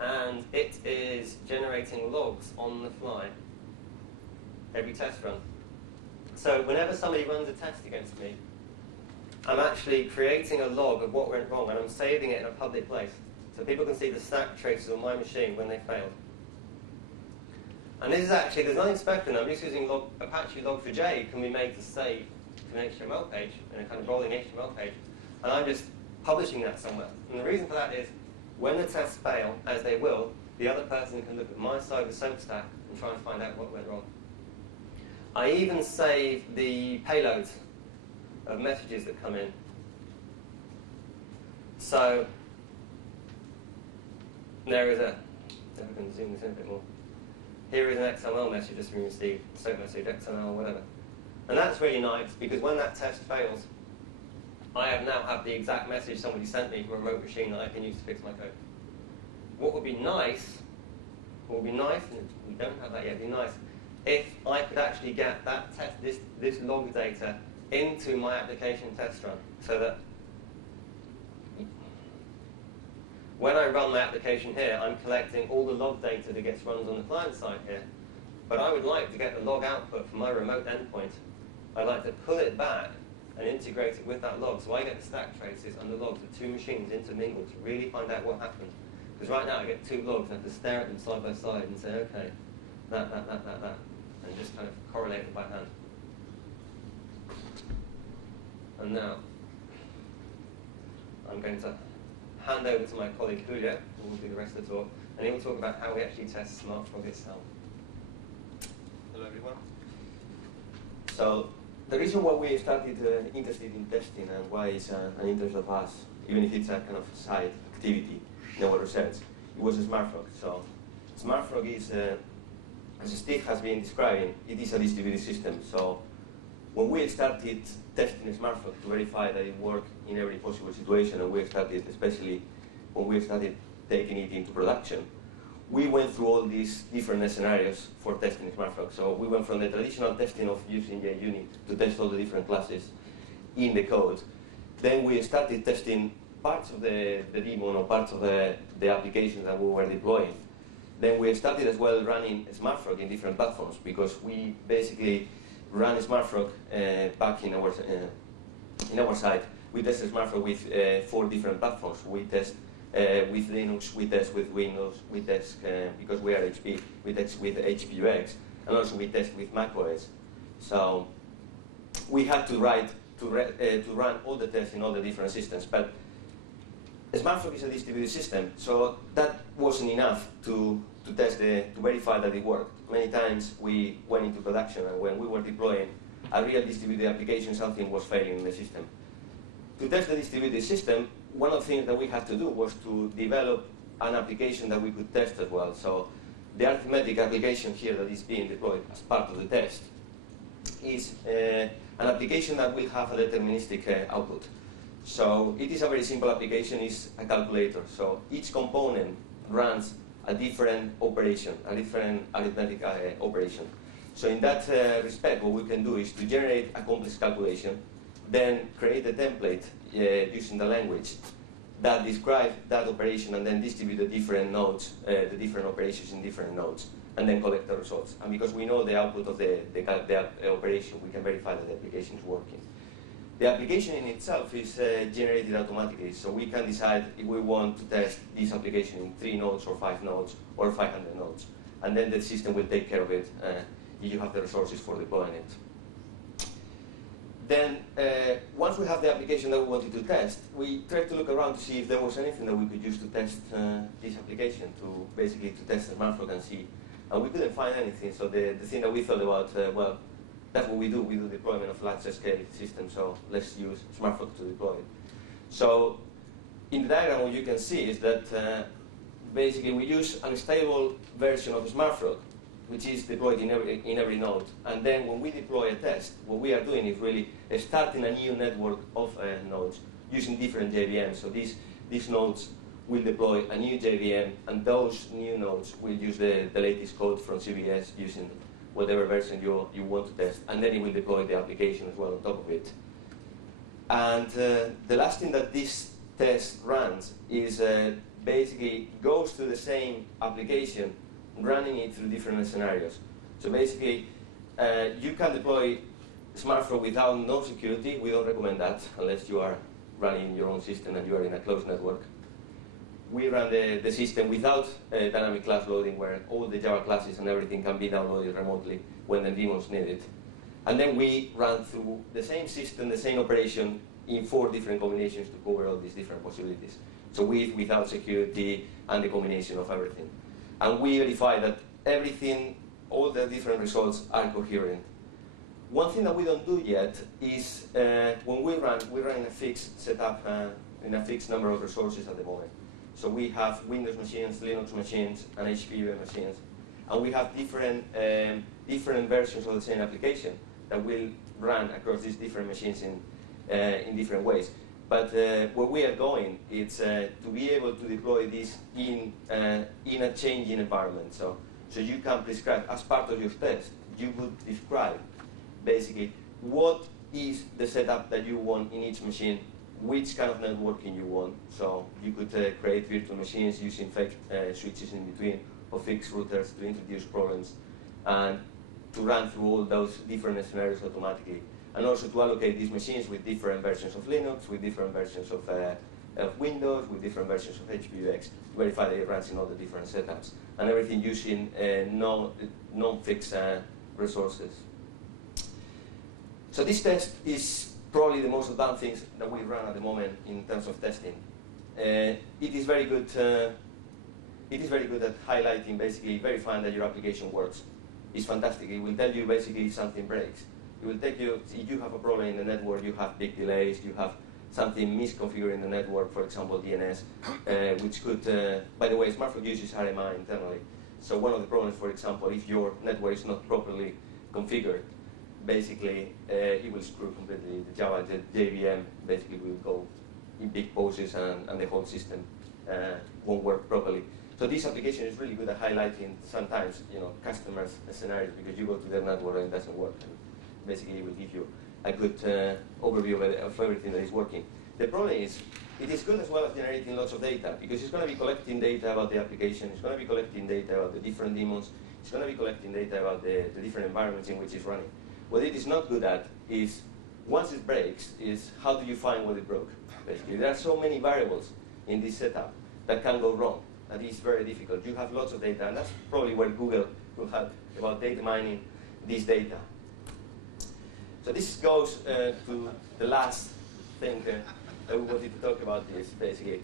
and it is generating logs on the fly every test run. So whenever somebody runs a test against me, I'm actually creating a log of what went wrong, and I'm saving it in a public place. So people can see the stack traces on my machine when they failed. And this is actually, there's nothing special in it. I'm just using Apache Log4j can be made to save to an HTML page, in a kind of rolling HTML page. And I'm just publishing that somewhere. And the reason for that is, when the tests fail, as they will, the other person can look at my side of the SOAP stack and try and find out what went wrong. I even save the payloads of messages that come in. So there is if I can zoom this in a bit more. Here is an XML message that's been received, SOAP message, XML, whatever. And that's really nice because when that test fails, I now have the exact message somebody sent me from a remote machine that I can use to fix my code. What would be nice, and we don't have that yet, would be nice, if I could actually get that test, this log data into my application test run, so that when I run my application here, I'm collecting all the log data that gets run on the client side here, but I would like to get the log output from my remote endpoint. I'd like to pull it back and integrate it with that log, so I get the stack traces and the logs of two machines intermingled to really find out what happened. Because right now I get two logs, and I have to stare at them side by side and say, okay, that. and just kind of correlate them by hand. And now, I'm going to hand over to my colleague Julio, who will do the rest of the talk, and he will talk about how we actually test SmartFrog itself. Hello, everyone. So, the reason why we started interested in testing and why it's an interest of us, even if it's a kind of side activity in our research, it was SmartFrog. So, SmartFrog is, as Steve has been describing, it is a distributed system. So, when we started testing SmartFrog to verify that it worked in every possible situation, and we started, especially when we started taking it into production, we went through all these different scenarios for testing SmartFrog. So we went from the traditional testing of using JUnit to test all the different classes in the code. Then we started testing parts of the daemon or parts of the application that we were deploying. Then we started as well running SmartFrog in different platforms, because we basically ran SmartFrog back in our site. We tested SmartFrog with 4 different platforms. We test with Linux, we test with Windows, we test, because we are HP, we test with HPUX, and also we test with macOS. So we had to write to run all the tests in all the different systems. But SmartFrog is a distributed system, so that wasn't enough to test to verify that it worked. Many times we went into production, and when we were deploying a real distributed application, something was failing in the system. To test the distributed system, one of the things that we had to do was to develop an application that we could test as well. So the arithmetic application here that is being deployed as part of the test is an application that will have a deterministic output. So it is a very simple application. It's a calculator. So each component runs a different operation, a different arithmetic operation. So in that respect, what we can do is to generate a complex calculation, then create a template using the language that describes that operation, and then distribute the different nodes, the different operations in different nodes, and then collect the results. And because we know the output of the operation, we can verify that the application is working. The application in itself is generated automatically, so we can decide if we want to test this application in 3 nodes or 5 nodes or 500 nodes. And then the system will take care of it if you have the resources for deploying it. Then, once we have the application that we wanted to test, we tried to look around to see if there was anything that we could use to test this application, to basically to test SmartFrog and see. And we couldn't find anything, so the thing that we thought about, well, that's what we do deployment of LargeScale systems, so let's use SmartFrog to deploy it. So, in the diagram what you can see is that basically we use an unstable version of SmartFrog, which is deployed in every node. And then when we deploy a test, what we are doing is really starting a new network of nodes using different JVMs. So these nodes will deploy a new JVM, and those new nodes will use the latest code from CVS using whatever version you want to test. And then it will deploy the application as well on top of it. And the last thing that this test runs is basically goes to the same application, running it through different scenarios. So basically, you can deploy SmartFrog without no security. We don't recommend that unless you are running your own system and you are in a closed network. We run the system without dynamic class loading, where all the Java classes and everything can be downloaded remotely when the daemons need it. And then we run through the same system, the same operation in 4 different combinations to cover all these different possibilities. So without security, and the combination of everything. And we verify that everything, all the different results are coherent. One thing that we don't do yet is when we run in a fixed setup, in a fixed number of resources at the moment. So we have Windows machines, Linux machines, and HPUX machines. And we have different versions of the same application that will run across these different machines in different ways. But where we are going is to be able to deploy this in a changing environment. So you can prescribe, as part of your test, you would describe basically what is the setup that you want in each machine, which kind of networking you want. So you could create virtual machines using fake switches in between, or fixed routers to introduce problems, and to run through all those different scenarios automatically. And also to allocate these machines with different versions of Linux, with different versions of Windows, with different versions of HPUX, to verify that it runs in all the different setups. And everything using non-fixed resources. So this test is probably the most advanced things that we run at the moment in terms of testing. It is very good. It is very good at highlighting, basically verifying that your application works. It's fantastic. It will tell you basically if something breaks. It will take you, if you have a problem in the network, you have big delays, you have something misconfigured in the network, for example, DNS, which could, by the way, SmartFrog uses RMI internally. So one of the problems, for example, if your network is not properly configured, basically it will screw completely the Java, the JVM basically will go in big poses and the whole system won't work properly. So this application is really good at highlighting sometimes, customers' scenarios because you go to their network and it doesn't work. And basically, it will give you a good overview of everything that is working. The problem is, it is good as well as generating lots of data because it's going to be collecting data about the application, it's going to be collecting data about the different daemons, it's going to be collecting data about the different environments in which it's running. What it is not good at is, once it breaks, is how do you find what it broke, basically. There are so many variables in this setup that can go wrong. That is very difficult. You have lots of data, and that's probably where Google will help about data mining this data. So this goes to the last thing that we wanted to talk about this, basically.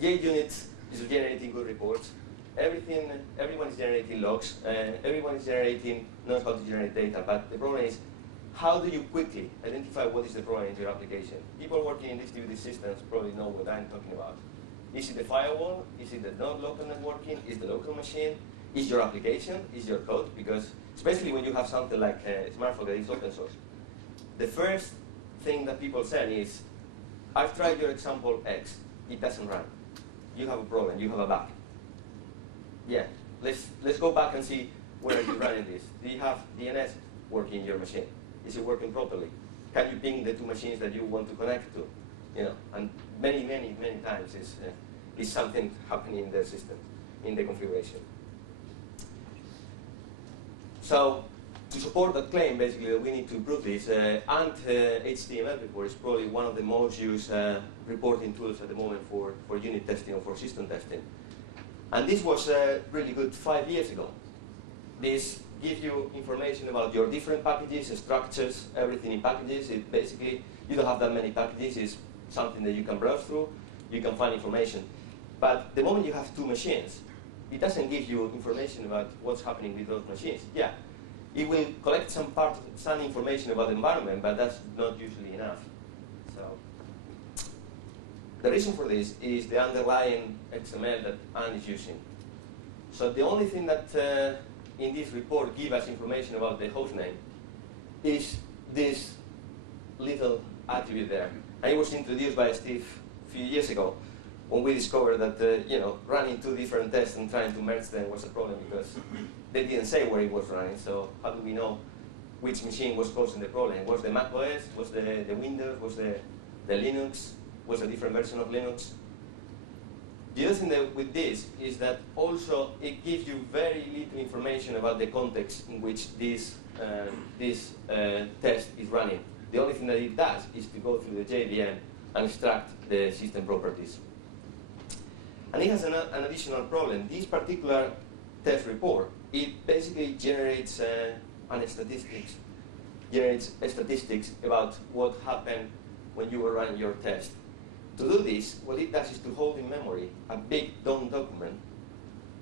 JUnit is generating good reports. Everyone is generating logs. Everyone is knows how to generate data. But the problem is, how do you quickly identify what is the problem in your application? People working in distributed systems probably know what I'm talking about. Is it the firewall? Is it the non-local networking? Is the local machine? Is your application? Is your code? Because especially when you have something like SmartFrog that is open source, the first thing that people say is, I've tried your example X, it doesn't run. You have a problem, you have a bug. Yeah, let's go back and see where are you running this. Do you have DNS working in your machine? Is it working properly? Can you ping the two machines that you want to connect to? And many times is something happening in the system, in the configuration. So to support that claim, basically, that we need to improve this, HTML report is probably one of the most used reporting tools at the moment for unit testing or for system testing. And this was really good 5 years ago. This gives you information about your different packages, structures, everything in packages. It basically, you don't have that many packages. It's something that you can browse through. You can find information. But the moment you have two machines, it doesn't give you information about what's happening with those machines. Yeah, it will collect some information about the environment, but that's not usually enough. So the reason for this is the underlying XML that Anne is using. So the only thing that in this report gives us information about the host name is this little attribute there. And it was introduced by Steve a few years ago when we discovered that running two different tests and trying to merge them was a problem because they didn't say where it was running. So how do we know which machine was causing the problem? Was the Mac OS? Was the Windows? Was the Linux? Was a different version of Linux? The other thing with this is that also it gives you very little information about the context in which this test is running. The only thing that it does is to go through the JVM and extract the system properties. And it has an additional problem. This particular test report, it basically generates statistics about what happened when you were running your test. To do this, what it does is to hold in memory a big DOM document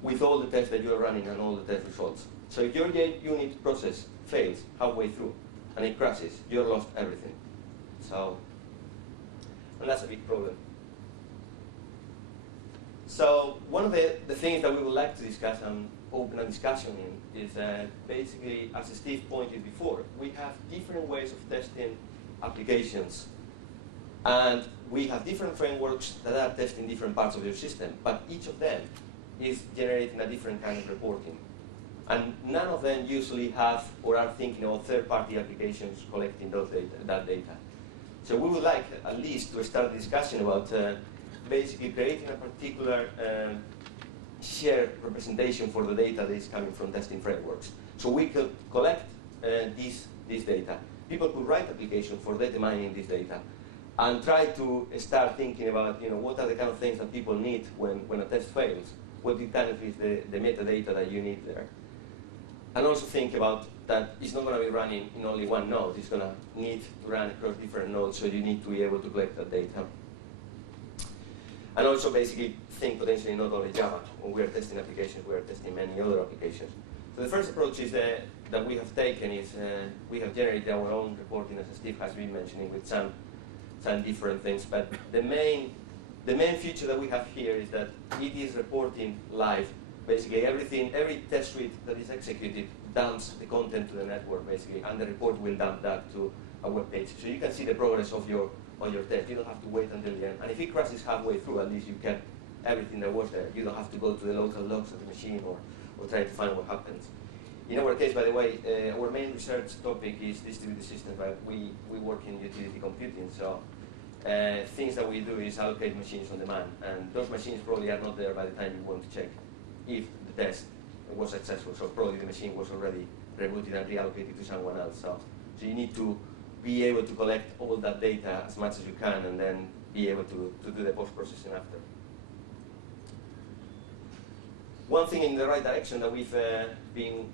with all the tests that you are running and all the test results. So if your JUnit process fails halfway through and it crashes, you've lost everything. So, and that's a big problem. So one of the things that we would like to discuss and open a discussion in is basically, as Steve pointed before, we have different ways of testing applications. And we have different frameworks that are testing different parts of your system, but each of them is generating a different kind of reporting. And none of them usually have or are thinking about third-party applications collecting that data. So we would like at least to start a discussion about basically creating a particular shared representation for the data that is coming from testing frameworks. So we could collect this data. People could write applications for data mining this data and try to start thinking about what are the kind of things that people need when a test fails. What kind of is the metadata that you need there. And also think about that it's not going to be running in only one node. It's going to need to run across different nodes, so you need to be able to collect that data. And also basically think potentially not only Java. When we are testing applications, we are testing many other applications. So the first approach is that we have taken is we have generated our own reporting, as Steve has been mentioning, with some different things. But the main feature that we have here is that it is reporting live. Basically everything, every test suite that is executed dumps the content to the network, basically, and the report will dump that to a web page. So you can see the progress of your test. You don't have to wait until the end. And if it crashes halfway through, at least you kept everything that was there. You don't have to go to the local logs of the machine or try to find what happens. In our case, by the way, our main research topic is distributed systems, but we work in utility computing. So things that we do is allocate machines on demand. And those machines probably are not there by the time you want to check if the test was successful. So probably the machine was already rebooted and reallocated to someone else. So you need to be able to collect all that data as much as you can and then be able to do the post-processing after. One thing in the right direction that we've been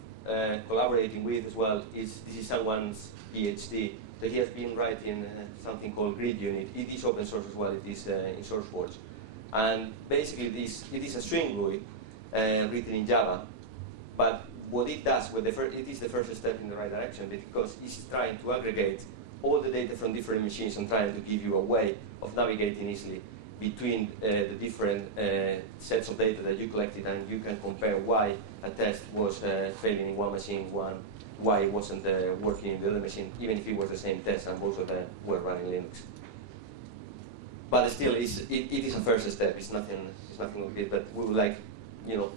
collaborating with as well is this is someone's PhD. So he has been writing something called Grid Unit. It is open source as well. It is in SourceForge. And basically it is a string GUI written in Java. But what it does, it is the first step in the right direction because it's trying to aggregate all the data from different machines and trying to give you a way of navigating easily between the different sets of data that you collected, and you can compare why a test was failing in one machine, why it wasn't working in the other machine, even if it was the same test and both of them were running Linux. But still, it is a first step. It's nothing like it. But we would like,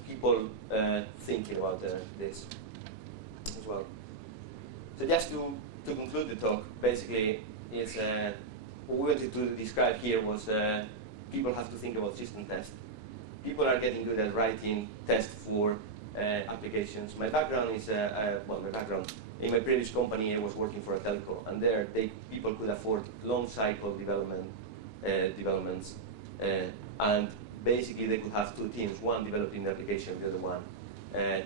people thinking about this as well. So just to conclude the talk, basically, it's what we wanted to describe here was people have to think about system tests. People are getting good at writing tests for applications. My background is, in my previous company, I was working for a telco, and there people could afford long cycle developments, and basically they could have two teams, one developing the application, the other one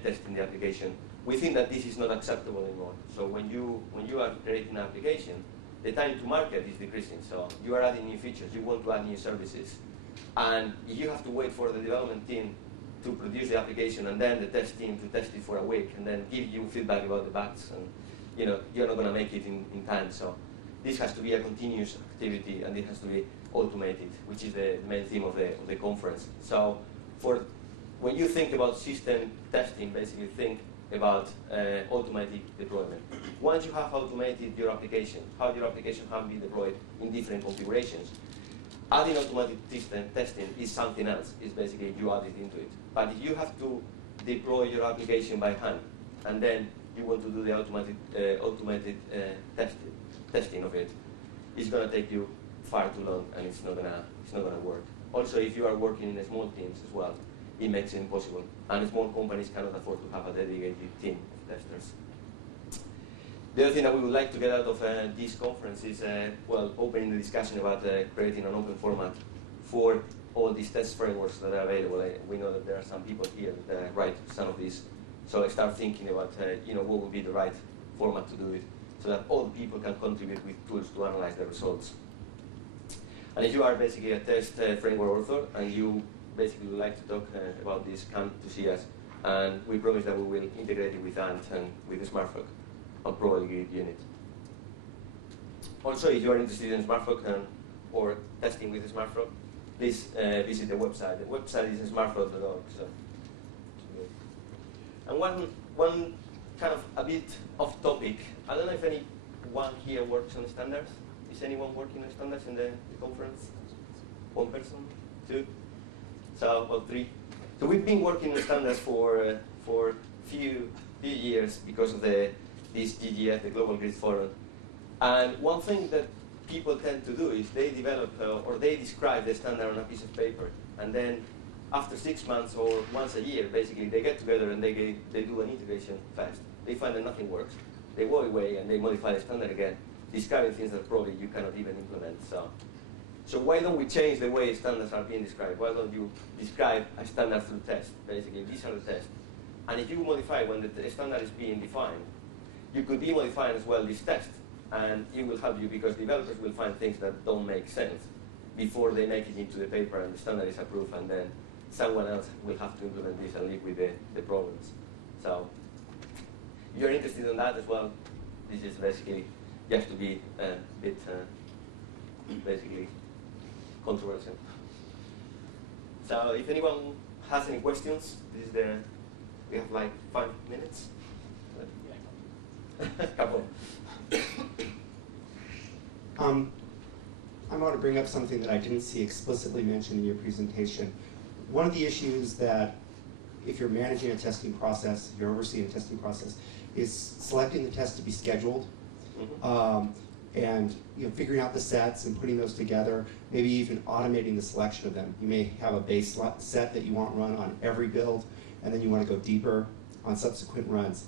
testing the application. We think that this is not acceptable anymore. So when you are creating an application, the time to market is decreasing. So you are adding new features, you want to add new services. And you have to wait for the development team to produce the application and then the test team to test it for a week and then give you feedback about the bugs. And you're not going to make it in time. So this has to be a continuous activity and it has to be automated, which is the main theme of the conference. So when you think about system testing, basically think about automatic deployment. Once you have automated your application, how your application can be deployed in different configurations, adding automatic testing is something else. It's basically you add it into it. But if you have to deploy your application by hand, and then you want to do the automated testing of it, it's going to take you far too long, and it's not gonna work. Also, if you are working in small teams as well, it makes it impossible. And small companies cannot afford to have a dedicated team of testers. The other thing that we would like to get out of this conference is, opening the discussion about creating an open format for all these test frameworks that are available. We know that there are some people here that write some of these. So I start thinking about, what would be the right format to do it, so that all people can contribute with tools to analyze the results. And if you are basically a test framework author and you basically would like to talk about this, come to see us. And we promise that we will integrate it with Ant and with the SmartFrog on probably Grid Unit. Also, if you are interested in SmartFrog or testing with the SmartFrog, please visit the website. The website is smartfrog.org. So. And one kind of a bit off topic. I don't know if anyone here works on standards. Is anyone working on standards in the conference? One person? Two? So, well, three. So we've been working on standards for few years because of this GGF, the Global Grid Forum. And one thing that people tend to do is they develop or they describe the standard on a piece of paper, and then after 6 months or once a year, basically, they get together and they do an integration fast. They find that nothing works. They go away and they modify the standard again, describing things that probably you cannot even implement. So why don't we change the way standards are being described? Why don't you describe a standard through test? Basically, these are the tests. And if you modify when the standard is being defined, you could be modifying as well this test. And it will help you because developers will find things that don't make sense before they make it into the paper and the standard is approved, and then someone else will have to implement this and live with the problems. So if you're interested in that as well, this is basically just to be a bit basically controversial. So if anyone has any questions, this is we have like 5 minutes. Couple. I want to bring up something that I didn't see explicitly mentioned in your presentation. One of the issues that, if you're managing a testing process, if you're overseeing a testing process, is selecting the test to be scheduled, and figuring out the sets and putting those together, maybe even automating the selection of them. You may have a base set that you want run on every build, and then you want to go deeper on subsequent runs.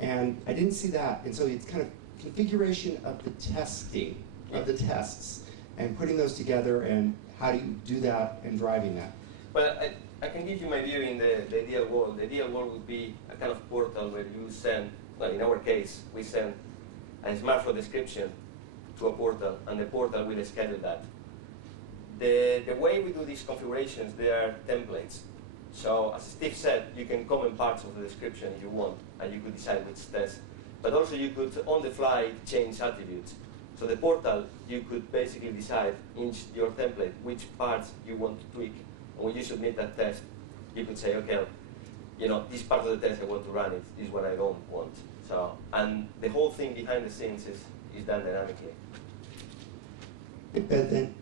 And I didn't see that, and so it's kind of configuration of the testing, of the tests, and putting those together, and how do you do that and driving that? Well, I can give you my view in the ideal world. The ideal world would be a kind of portal where you send, well, in our case, we send a SmartFrog description to a portal, and the portal will schedule that. The way we do these configurations, they are templates. So as Steve said, you can comment parts of the description if you want, and you could decide which test. But also you could, on the fly, change attributes. So the portal, you could basically decide in your template which parts you want to tweak. And when you submit that test, you could say, okay, this part of the test I want to run is what I don't want. So, and the whole thing behind the scenes is done dynamically. But then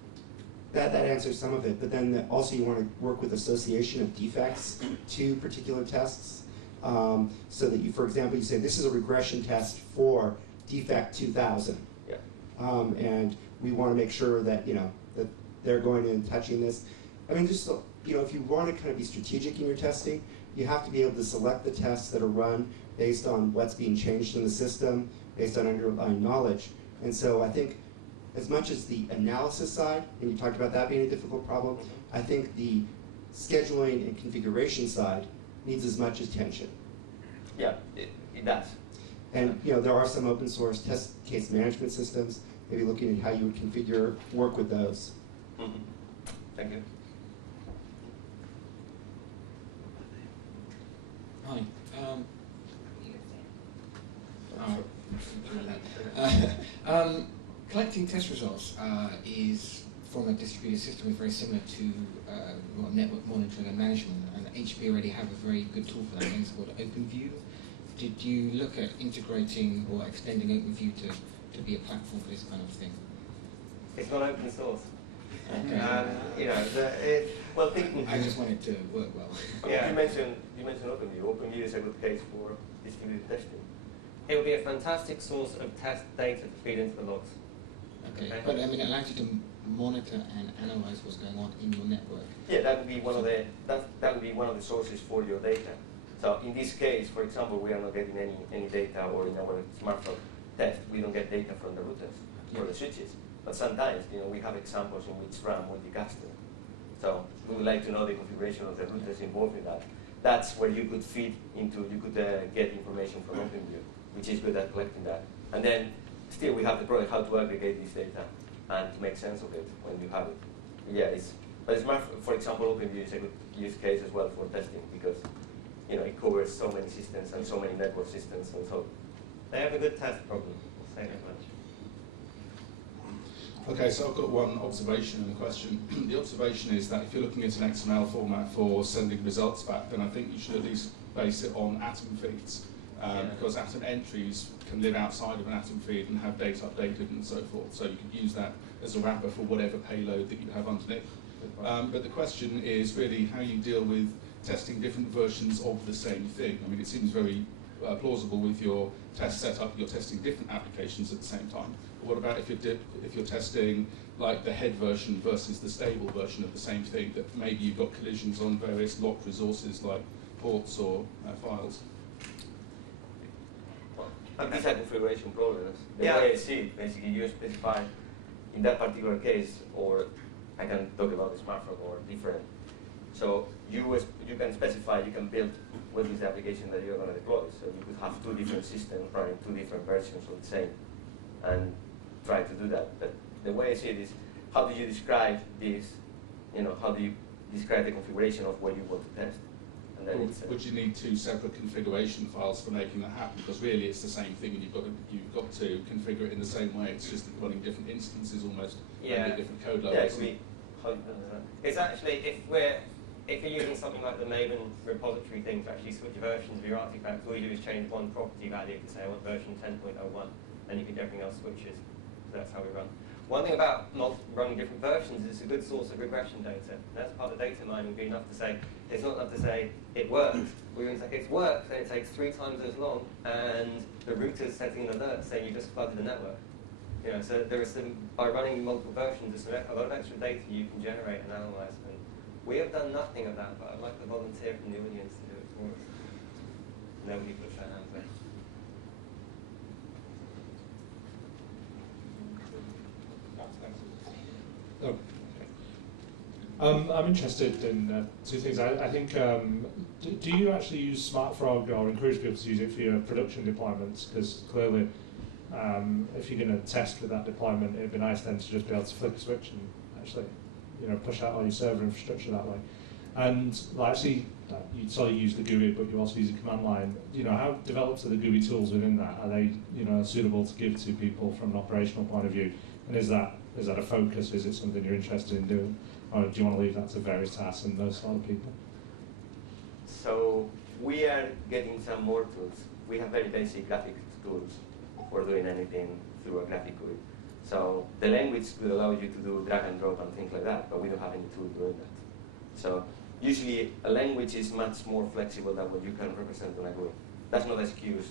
that answers some of it, but then also you want to work with association of defects to particular tests, so that you, for example, you say this is a regression test for defect 2000. Yeah. And we want to make sure that that they're going in and touching this. I mean, just if you want to kind of be strategic in your testing, you have to be able to select the tests that are run based on what's being changed in the system, based on underlying knowledge. And so I think, as much as the analysis side, and you talked about that being a difficult problem, I think the scheduling and configuration side needs as much attention. Yeah, it does. And there are some open source test case management systems, maybe looking at how you would configure, work with those. Mm-hmm. Thank you. Hi. Collecting test results is from a distributed system is very similar to network monitoring and management, and HP already have a very good tool for that. It's called OpenView. Did you look at integrating or extending OpenView to be a platform for this kind of thing? It's not open source. Okay. Well, I just want it to work well. Yeah. You mentioned OpenView. OpenView is a good case for distributed testing. It would be a fantastic source of test data to feed into the logs. Okay, but I mean, it allows you to monitor and analyze what's going on in your network. Yeah, that would be one of the sources for your data. So in this case, for example, we are not getting any data, or in our SmartFrog test, we don't get data from the routers or the switches. But sometimes, we have examples in which run multicasting. So we would like to know the configuration of the routers involved in that. That's where you could feed into, you could get information from OpenView, which is good at collecting that. And then still we have the problem how to aggregate this data and to make sense of it when you have it. Yeah, but for example, OpenView is a good use case as well for testing, because it covers so many systems and so many network systems, and so They have a good test problem, I'll say that much. Okay, so I've got one observation and a question. The observation is that if you're looking at an XML format for sending results back, then I think you should at least base it on atom feeds, because atom entries can live outside of an atom feed and have data updated and so forth. So you could use that as a wrapper for whatever payload that you have underneath. But the question is really how you deal with testing different versions of the same thing. I mean, it seems very plausible with your test setup, you're testing different applications at the same time. But what about if you're testing like the head version versus the stable version of the same thing, that maybe you've got collisions on various locked resources like ports or files? And these are configuration problems. The Yeah. way I see it, basically you specify in that particular case, or I can talk about the SmartFrog or different. So you can specify, you can build what is the application that you're going to deploy. So you could have two different systems running two different versions of the same, and try to do that. But the way I see it is, how do you describe this? How do you describe the configuration of what you want to test? And then would you need two separate configuration files for making that happen? Because really, it's the same thing, and you've got to configure it in the same way. It's just running different instances almost, maybe different code levels. Yeah, it's actually if you're using something like the Maven repository thing to actually switch versions of your artifacts, all you do is change one property value to say I want version 10.01, and you can do everything else switches. So that's how we run. One thing about running different versions is it's a good source of regression data. That's part of data mining. Be enough to say it's not enough to say it works. We're going to say it's worked, and it takes 3 times as long, and the router's setting an alert saying you just flooded the network. So there is by running multiple versions, there's a lot of extra data you can generate and analyze. And we have done nothing of that, but I'd like to volunteer from the audience to do it for us. Nobody puts their hands there. Oh, okay. I'm interested in two things. I think, do you actually use SmartFrog or encourage people to use it for your production deployments? Because clearly, if you're going to test with that deployment, it'd be nice then to just be able to flip a switch and actually, push out all your server infrastructure that way. And actually, you use the GUI, but you also use a command line. How developed are the GUI tools within that? Are they, suitable to give to people from an operational point of view? And is that a focus? Is it something you're interested in doing? Or do you want to leave that to Veritas and those sort of people? So we are getting some more tools. We have very basic graphic tools for doing anything through a graphic GUI. So the language will allow you to do drag and drop and things like that, but we don't have any tool doing that. So usually a language is much more flexible than what you can represent on a GUI. That's not an excuse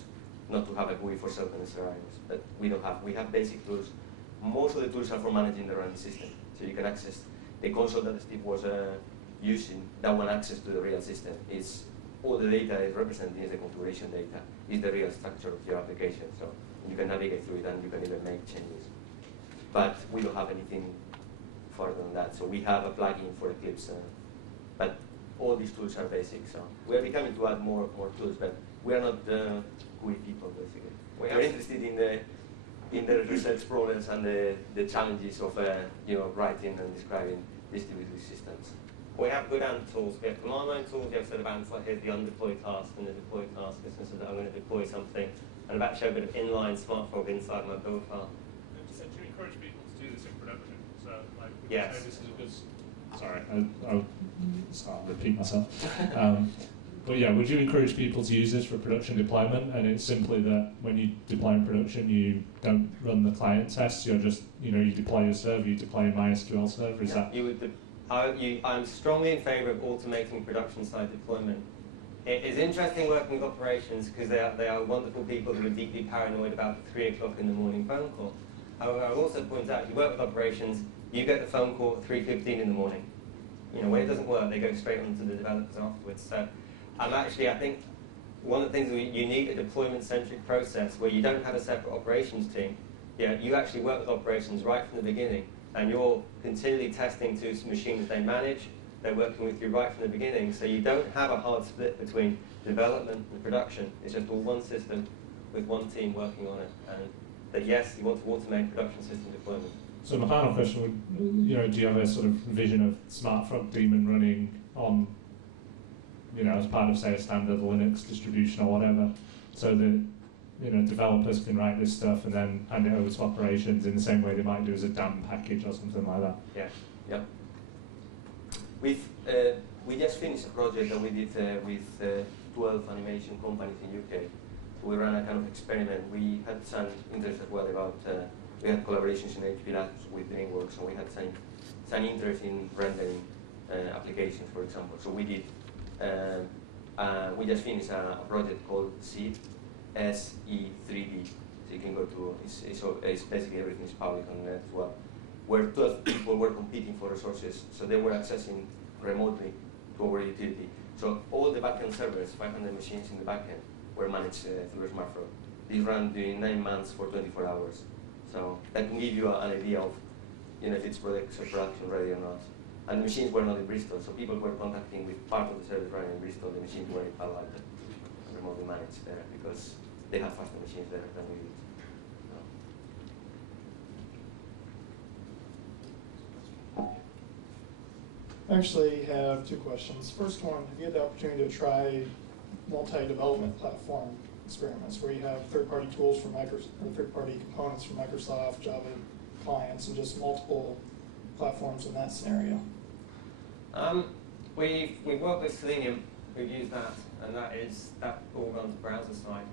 not to have a GUI for certain scenarios, but we don't have. We have basic tools. Most of the tools are for managing the running system. So you can access the console that Steve was using, that one access to the real system. Is all the data is represented is the configuration data, is the real structure of your application. So you can navigate through it and you can even make changes. But we don't have anything further than that. So we have a plugin for Eclipse, but all these tools are basic. So we are becoming to add more tools, but we are not GUI people basically. We're interested in the research problems and the challenges of writing and describing distributed systems. We have good ANT tools. We have command line tools. We have a set of ANTs like here's the undeployed task and the deployed task. This is that I'm going to deploy something, and I've actually a bit of inline SmartFrog inside my build file. So do you encourage people to do this in production? So like, would yes. you say this is a good? Sorry, I'll repeat myself. But yeah, would you encourage people to use this for production deployment? And it's simply that when you deploy in production, you don't run the client tests. You're just, you deploy your server, you deploy a MySQL server. Is that? I'm strongly in favour of automating production side deployment. It is interesting working with operations because they are wonderful people who are deeply paranoid about the 3 o'clock in the morning phone call. However, I also point out, if you work with operations, you get the phone call at 3:15 in the morning. When it doesn't work, they go straight on to the developers afterwards. So I think one of the things you need a deployment-centric process where you don't have a separate operations team. You actually work with operations right from the beginning, and you're continually testing to machines they manage. They're working with you right from the beginning, so you don't have a hard split between development and production. It's just all one system with one team working on it. And that yes, you want to automate production system deployment. So my final question would, do you have a sort of vision of SmartFrog daemon running on, as part of, say, a standard Linux distribution or whatever, so that, developers can write this stuff and then hand it over to operations in the same way they might do as a DAM package or something like that? Yeah. We just finished a project that we did with 12 animation companies in UK. We ran a kind of experiment. We had some interest as well about, we had collaborations in HP Labs with DreamWorks, and we had some interest in rendering applications, for example. So we did, we just finished a project called SEED, SE3D. So you can go to, it's basically everything is public on the net as well, where 12 people were competing for resources. So they were accessing remotely to our utility. So all the backend servers, 500 machines in the backend, were managed through SmartFrog. These ran during 9 months for 24 hours. So that can give you an idea of if it's production ready or not. And the machines were not in Bristol, so people were contacting with part of the service running in Bristol. The machines were in Palo Alto and remotely managed there because they have faster machines there than we do. I actually have two questions. First one, have you had the opportunity to try multi-development platform experiments where you have third-party tools from third-party components from Microsoft, Java clients, and just multiple platforms in that scenario? We've worked with Selenium. We've used that, and that all runs browser side.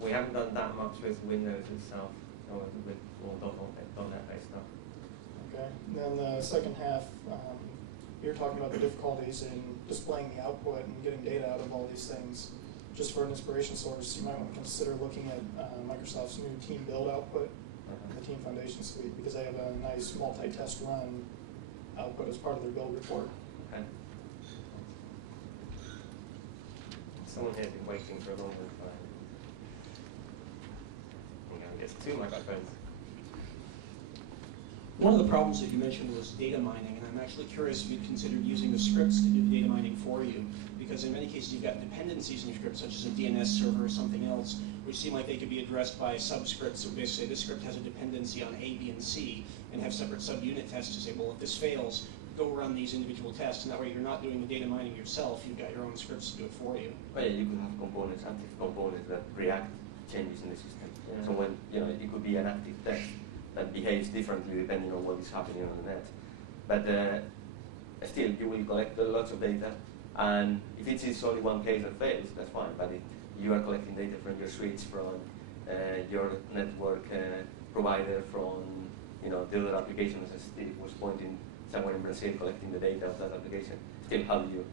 We haven't done that much with Windows itself, or with .NET based stuff. Okay. And then the second half, you're talking about the difficulties in displaying the output and getting data out of all these things. Just for an inspiration source, you might want to consider looking at Microsoft's new Team Build output, the Team Foundation Suite, because they have a nice multi-test run output as part of their build report. Okay. Someone here has been waiting for a long time. It's 2 microphones. One of the problems that you mentioned was data mining, and I'm actually curious if you'd considered using the scripts to do the data mining for you, because in many cases you've got dependencies in your script, such as a DNS server or something else, which seem like they could be addressed by subscripts. So basically, this script has a dependency on A, B, and C, and have separate subunit tests to say, well, if this fails, go run these individual tests, and that way you're not doing the data mining yourself, you've got your own scripts to do it for you. Well, yeah, you could have components, active components that react changes in the system. Yeah. So when, it could be an active test that behaves differently depending on what is happening on the net. But still, you will collect lots of data, and if it is only one case that fails, that's fine. But if you are collecting data from your switch, from your network provider, from the other applications, as Steve was pointing, somewhere in Brazil collecting the data of that application, still how do you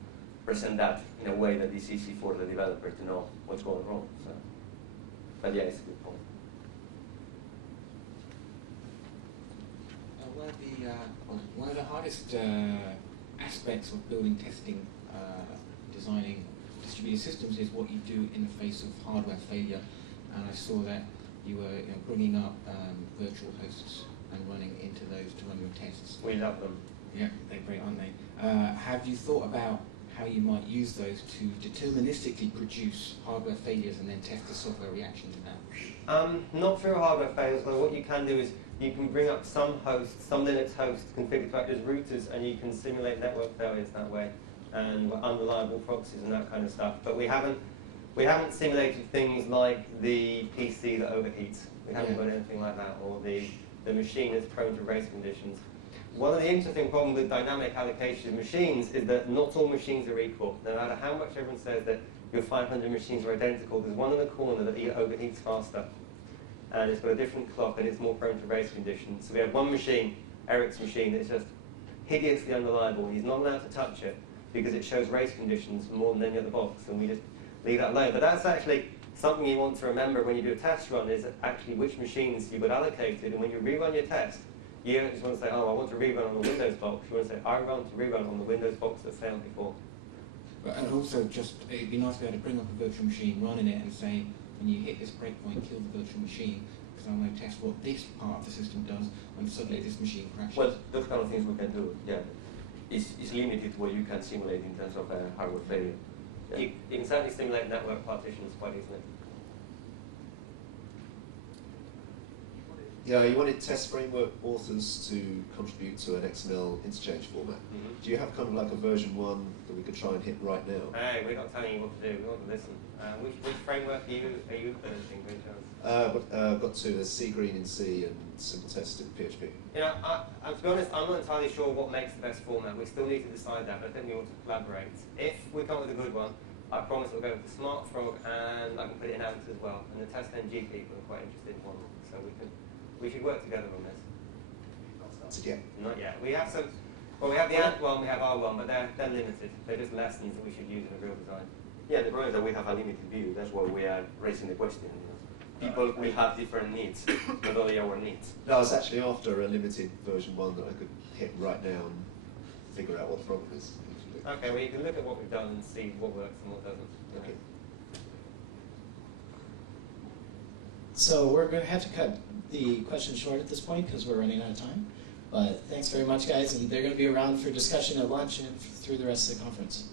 present that in a way that is easy for the developer to know what's going wrong? So, but yeah, it's a good point. One of the hardest aspects of building, testing, designing distributed systems is what you do in the face of hardware failure. And I saw that you were bringing up virtual hosts and running into those to run your tests. We love them. Yeah, they're great, aren't they? Have you thought about how you might use those to deterministically produce hardware failures and then test the software reaction to that? Not through hardware failures, but what you can do is you can bring up some hosts, some Linux hosts configured to act as routers, and you can simulate network failures that way, and unreliable proxies and that kind of stuff. But we haven't simulated things like the PC that overheats. We haven't got anything like that, or the machine that's prone to race conditions. One of the interesting problems with dynamic allocation of machines is that not all machines are equal. No matter how much everyone says that your 500 machines are identical, there's one in the corner that overheats faster. And it's got a different clock and it's more prone to race conditions. So we have one machine, Eric's machine, that's just hideously unreliable. He's not allowed to touch it because it shows race conditions more than any other box, and we just leave that alone. But that's actually something you want to remember when you do a test run, is actually which machines you've got allocated, and when you rerun your test, you don't just want to say, oh, I want to rerun on the Windows box. You want to say, I want to rerun on the Windows box that failed before. And also, it'd be nice to be able to bring up a virtual machine, run in it, and say, when you hit this breakpoint, kill the virtual machine, because I'm going to test what this part of the system does, and suddenly this machine crashes. Well, those kind of things we can do, yeah. It's limited to what you can simulate in terms of hardware failure. Yeah. You can certainly simulate network partitions quite easily. Yeah, you wanted test framework authors to contribute to an XML interchange format. Mm-hmm. Do you have kind of like a version 1 that we could try and hit right now? Hey, we're not telling you what to do. We want to listen. Which framework are you implementing? I've got two. There's C Green in C and Simple Test in PHP. To be honest, I'm not entirely sure what makes the best format. We still need to decide that, but I think we ought to collaborate. If we come up with a good one, I promise we'll go with the SmartFrog, and I can put it in ANT as well. And the TestNG people are quite interested in one, so we should work together on this. Not yet. Not yet. We have some. Well, we have the ANT one, we have our one, but they're limited. They're just lessons that we should use in a real design. Yeah, the problem is that we have a limited view. That's why we are raising the question. People will have different needs, not only our needs. No, I was actually after a limited version 1 that I could hit right now and figure out what the problem is. Okay, well you can look at what we've done and see what works and what doesn't. Okay. So we're going to have to cut the questions short at this point because we're running out of time. But thanks very much, guys, and they're going to be around for discussion at lunch and through the rest of the conference.